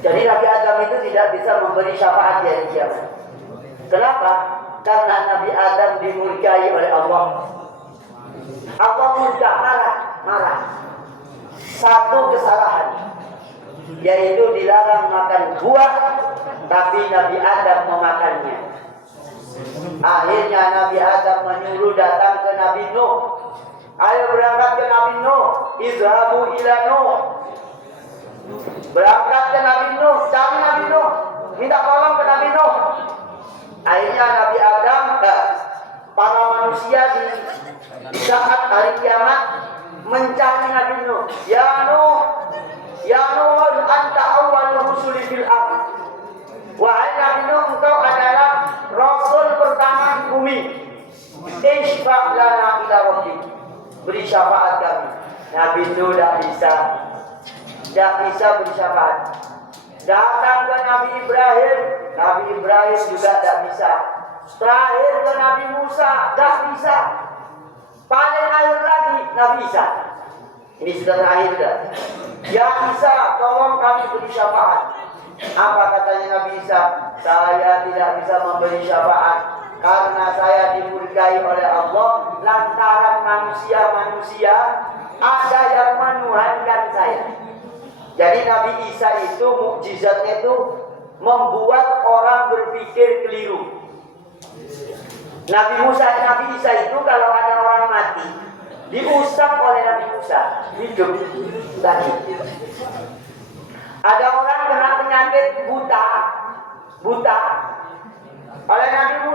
Jadi Nabi Adam itu tidak bisa memberi syafaat di hari kiamat. Kenapa? Karena Nabi Adam dimurkai oleh Allah. Allah murka, marah. Satu kesalahan, yaitu dilarang makan buah, tapi Nabi Adam memakannya. Akhirnya Nabi Adam menyuruh datang ke Nabi Nuh. Ayo berangkat ke Nabi Nuh. Izhabu ila Nuh. Berangkat ke Nabi Nuh, cari Nabi Nuh, minta tolong ke Nabi Nuh. Akhirnya Nabi Adam, para manusia di saat hari kiamat mencari Nabi Nuh. Ya Nuh, anta awwalur rusuli fil ardh. Wahai Nabi Nuh, engkau adalah rasul pertama di bumi. Isfa' lana ila rabbik, beri syafaat kami. Nabi Nuh tidak bisa beri syafaat. Datang ke Nabi Ibrahim juga tidak bisa. Terakhir ke Nabi Musa, tidak bisa. Paling akhir lagi Nabi Isa. Ini sudah terakhir dah. Ya Isa, tolong kami beri syafaat. Apa katanya Nabi Isa? Saya tidak bisa memberi syafaat karena saya dimurkai oleh Allah lantaran manusia ada yang menuhankan saya. Jadi Nabi Isa itu mukjizatnya itu membuat orang berpikir keliru. Nabi Isa itu kalau ada orang mati diusap oleh Nabi Musa hidup tadi. Ada orang kena penyakit buta,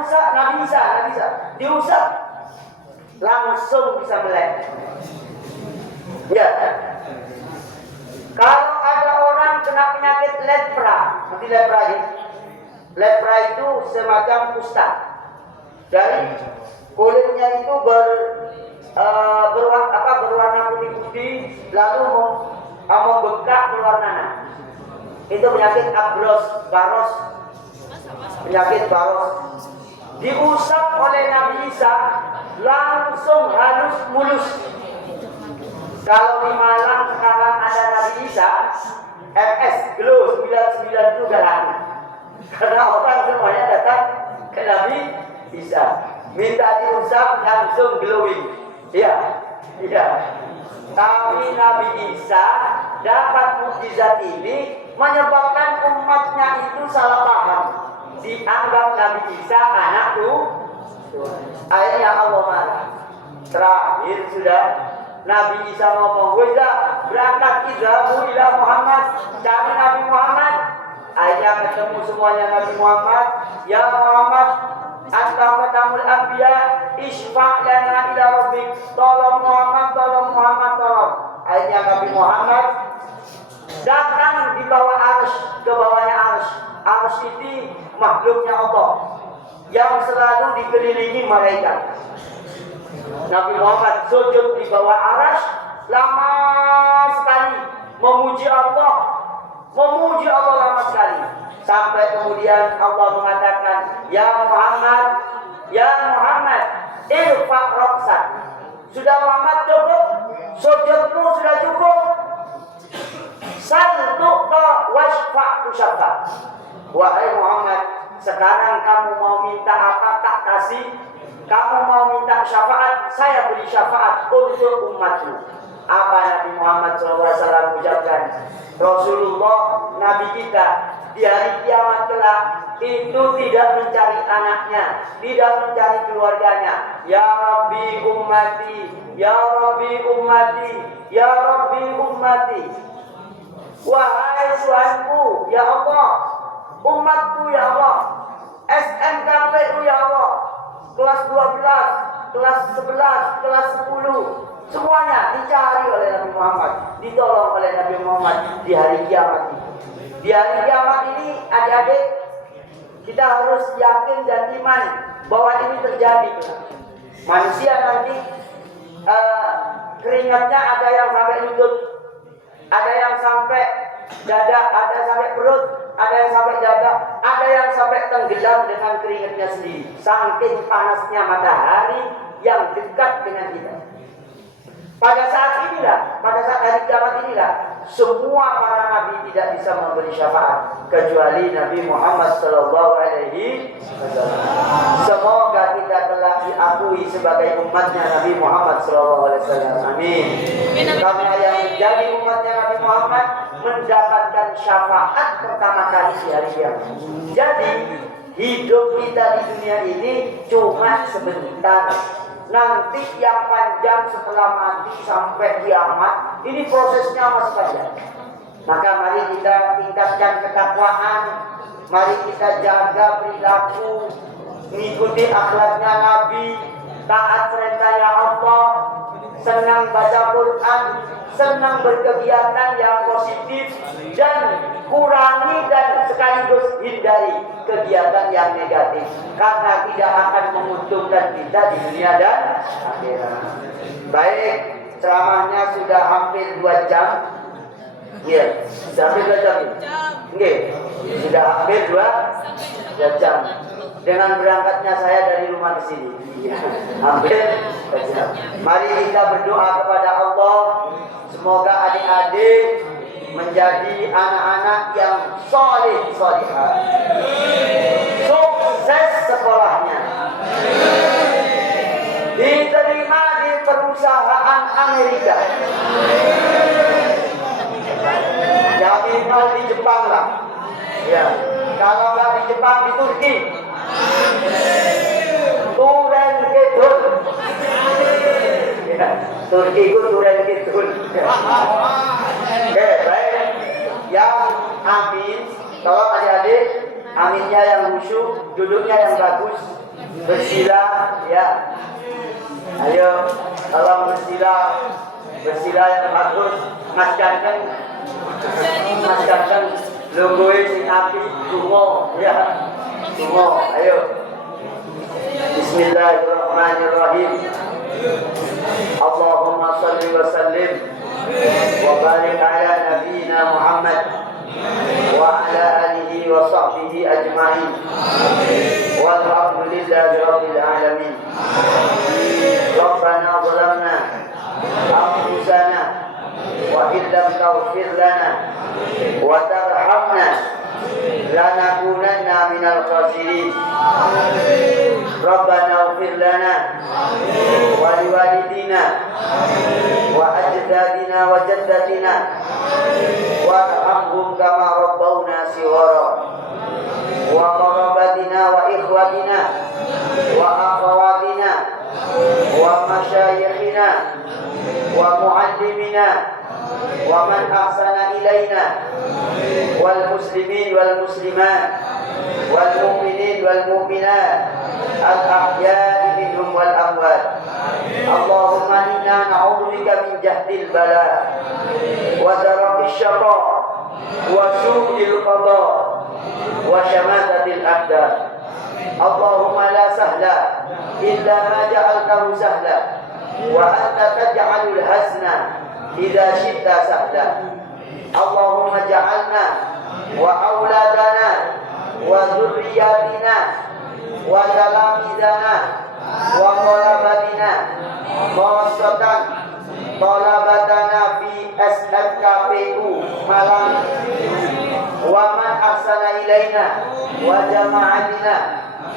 diusap, Nabi Isa, diusap langsung bisa melek. Ya. Kalau ada orang kena penyakit lepra, nanti lepra ini. Lepra itu semacam kusta. Dari kulitnya itu berwarna putih-putih, lalu membengkak keluar nanah. Itu penyakit baros, penyakit baros. Diusap oleh Nabi Isa, langsung halus mulus. Kalau di Malang sekarang ada Nabi Isa, MS Glow 99 juga laku. Karena orang semuanya datang ke Nabi Isa, minta diusap langsung glowing. Iya. Tapi Nabi Isa dapat mukjizat ini menyebabkan umatnya itu salah paham. Dianggap Nabi Isa anak Tuhan. Akhirnya Allah marah. Terakhir sudah Nabi Isa ngomong, "Weda, berangkat idhabu ila Muhammad." Cari Nabi Muhammad. Akhirnya ketemu semuanya Nabi Muhammad. "Ya Muhammad, anta qatamul anbiya, isfa' lana ila rabbik." Tolong Muhammad, tolong. Akhirnya Nabi Muhammad datang di bawah arsy, ke bawahnya arsy. Arsy itu makhluknya Allah yang selalu dikelilingi malaikat. Nabi Muhammad sujud di bawah arsy lama sekali memuji Allah lama sekali, sampai kemudian Allah mengatakan, "Ya Muhammad, irfa' ra'sak." Sudah Muhammad cukup, sujudmu sudah cukup. Santuqa wasfa' tusyafa. Wahai Muhammad, sekarang kamu mau minta apa tak kasih. Kamu mau minta syafaat, saya beri syafaat untuk umatmu. Apa Nabi Muhammad SAW ucapkan? Rasulullah, Nabi kita, di hari kiamat kelak itu tidak mencari anaknya, tidak mencari keluarganya. Ya Rabbi ummati, ya Rabbi ummati, ya Rabbi ummati. Wahai Tuhanku, ya Allah, umatku ya Allah, SNKPU ya Allah, kelas 12, kelas 11, kelas 10, semuanya dicari oleh Nabi Muhammad, ditolong oleh Nabi Muhammad di hari kiamat ini. Di hari kiamat ini, adik-adik, kita harus yakin dan iman bahwa ini terjadi. Manusia nanti keringatnya ada yang sampai lutut, ada yang sampai dada, ada yang sampai perut, ada yang sampai dada, ada yang sampai tenggelam dengan keringatnya sendiri. Saking panasnya matahari yang dekat dengan kita. Pada saat hari kiamat inilah, semua para nabi tidak bisa memberi syafaat kecuali Nabi Muhammad SAW. Semoga kita telah diakui sebagai umatnya Nabi Muhammad SAW. Amin. Karena yang menjadi umatnya Nabi Muhammad mendapatkan syafaat pertama kali di hari kiamat. Jadi hidup kita di dunia ini cuma sebentar. Nanti yang panjang setelah mati sampai kiamat, ini prosesnya masih panjang. Maka mari kita tingkatkan ketakwaan, mari kita jaga perilaku, mengikuti akhlaknya Nabi, taat perintahnya Allah, senang baca Quran, senang berkegiatan yang positif, dan kurangi dan sekaligus hindari kegiatan yang negatif, karena tidak akan menguntungkan kita di dunia dan akhirat. Baik, ceramahnya sudah hampir 2 jam. Iya, sudah hampir 2 jam. Nggih, sudah hampir 2 jam. Dengan berangkatnya saya dari rumah ke sini. Iya, hampir 2 jam. Mari kita berdoa kepada Allah, semoga adik-adik menjadi anak-anak yang soleh-solehah, sukses sekolahnya, diterima di perusahaan Amerika, ya minimal di Jepang lah, ya kalau nggak di Jepang di Turki, Turen Kidul, ya Turki itu Turen Kidul. Oke, baik. Yang amin. Tolong adik-adik aminnya yang khusyuk, duduknya yang bagus, bersila ya. Ayo, tolong bersila yang bagus, Mas Ganteng, lungguin si api, tunggu ya, tunggu, ayo. Bismillahirrahmanirrahim. Allahumma salli wa sallim wa barik ala nabiyyina Muhammad wa ala alihi wa sahbihi ajma'in. Walhamdulillahi rabbil alamin. Rabbana zalamna anfusana wa illam taghfir lana wa tarhamna lanakunanna minal khasirin. Rabbana ighfir lana wa liwalidina wa ajdadina wa jaddatina warhamhum kama rabbawna shighara wa qarabatina wa ikhwatina wa akhawatina wa masyayikhina wa muallimina wa man ahsana ilaina wal muslimin wal muslimat wal mu'minin wal mu'minat al ahya'i minhum wal amwat. Allahumma inna na'udzubika min jahdil bala wa darakis syaqa wa su'il qada wa syamatatil aqdar. Allahumma la sahla illa ma ja'altahu sahla wa anta taj'alul hazna idza syi'ta sahla. Allahumma ja'alna wa auladana wa dzurriyyatina wa talamizana wa talabatina khassatan talabatana fi SMKPU Malang wa man ahsana ilaina wa jama'atina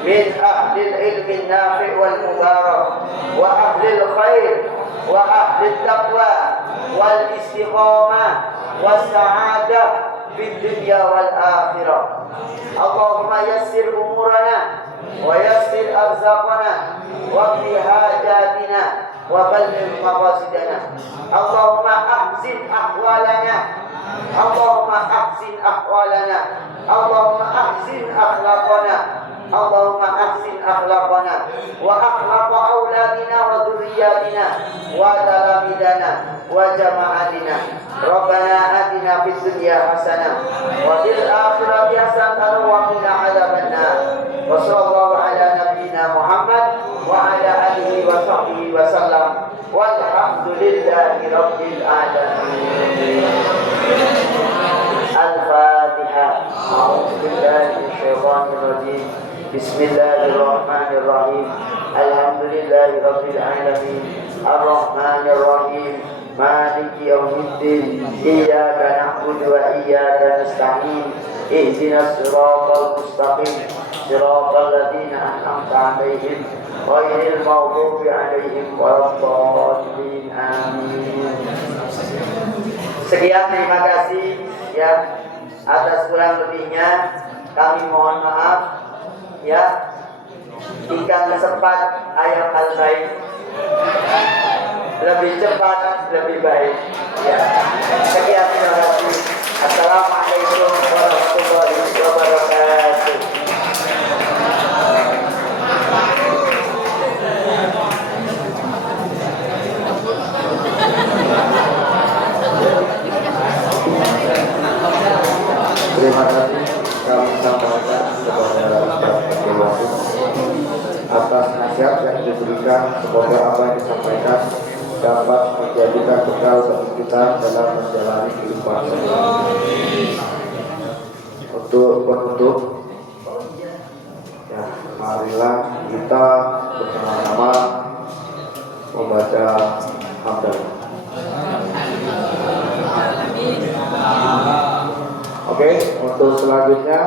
min ahlil ilmi nafi' wal mubarak wa ahlil khair wa ahlil taqwa wal istiqamah was sa'adah fid dunya wal akhirah. Allahumma yassir umurana wa yassir arzaqana wa qdi hajatina wa balligh maqasidana. Allahumma ahsin ahwalana, Allahumma ahsin ahwalana, Allahumma ahsin akhlaqana, Allahumma ahsin akhlaqana wa akhlaqa auladina wa dzurriyyatina wa talamidana wa jama'atina. Rabbana atina fid dunya hasanah wa fil akhirati hasanah wa qina adzabannar. Wa sallallahu ala nabiyyina Muhammad wa ala alihi wa sahbihi wa sallam. Walhamdulillahi rabbil alamin. Al-Fatihah. A'udzu billahi minasyaitonir rajim. Bismillahirrahmanirrahim. Alhamdulillahi rabbil alamin. Ar-Rahmanir Rahim. Maliki yaumiddin. Iyyaka na'budu wa iyyaka nasta'in. Ihdinas siratal mustaqim. Siratal ladzina an'amta 'alaihim ghairil maghdubi 'alaihim waladdallin. Amin. Sekian, terima kasih ya. Atas kurang lebihnya kami mohon maaf ya. Jika sempat ayat al-baik lebih cepat lebih baik ya. Sekian, terima kasih. Assalamualaikum warahmatullahi wabarakatuh. Terima kasih kami sampaikan kepada Ustaz Abdul atas nasihat yang diberikan. Semoga apa yang disampaikan dapat menjadikan bekal bagi kita dalam menjalani kehidupan sehari-hari. Untuk penutup, ya, marilah kita bersama-sama membaca hamdalah. Oke, untuk selanjutnya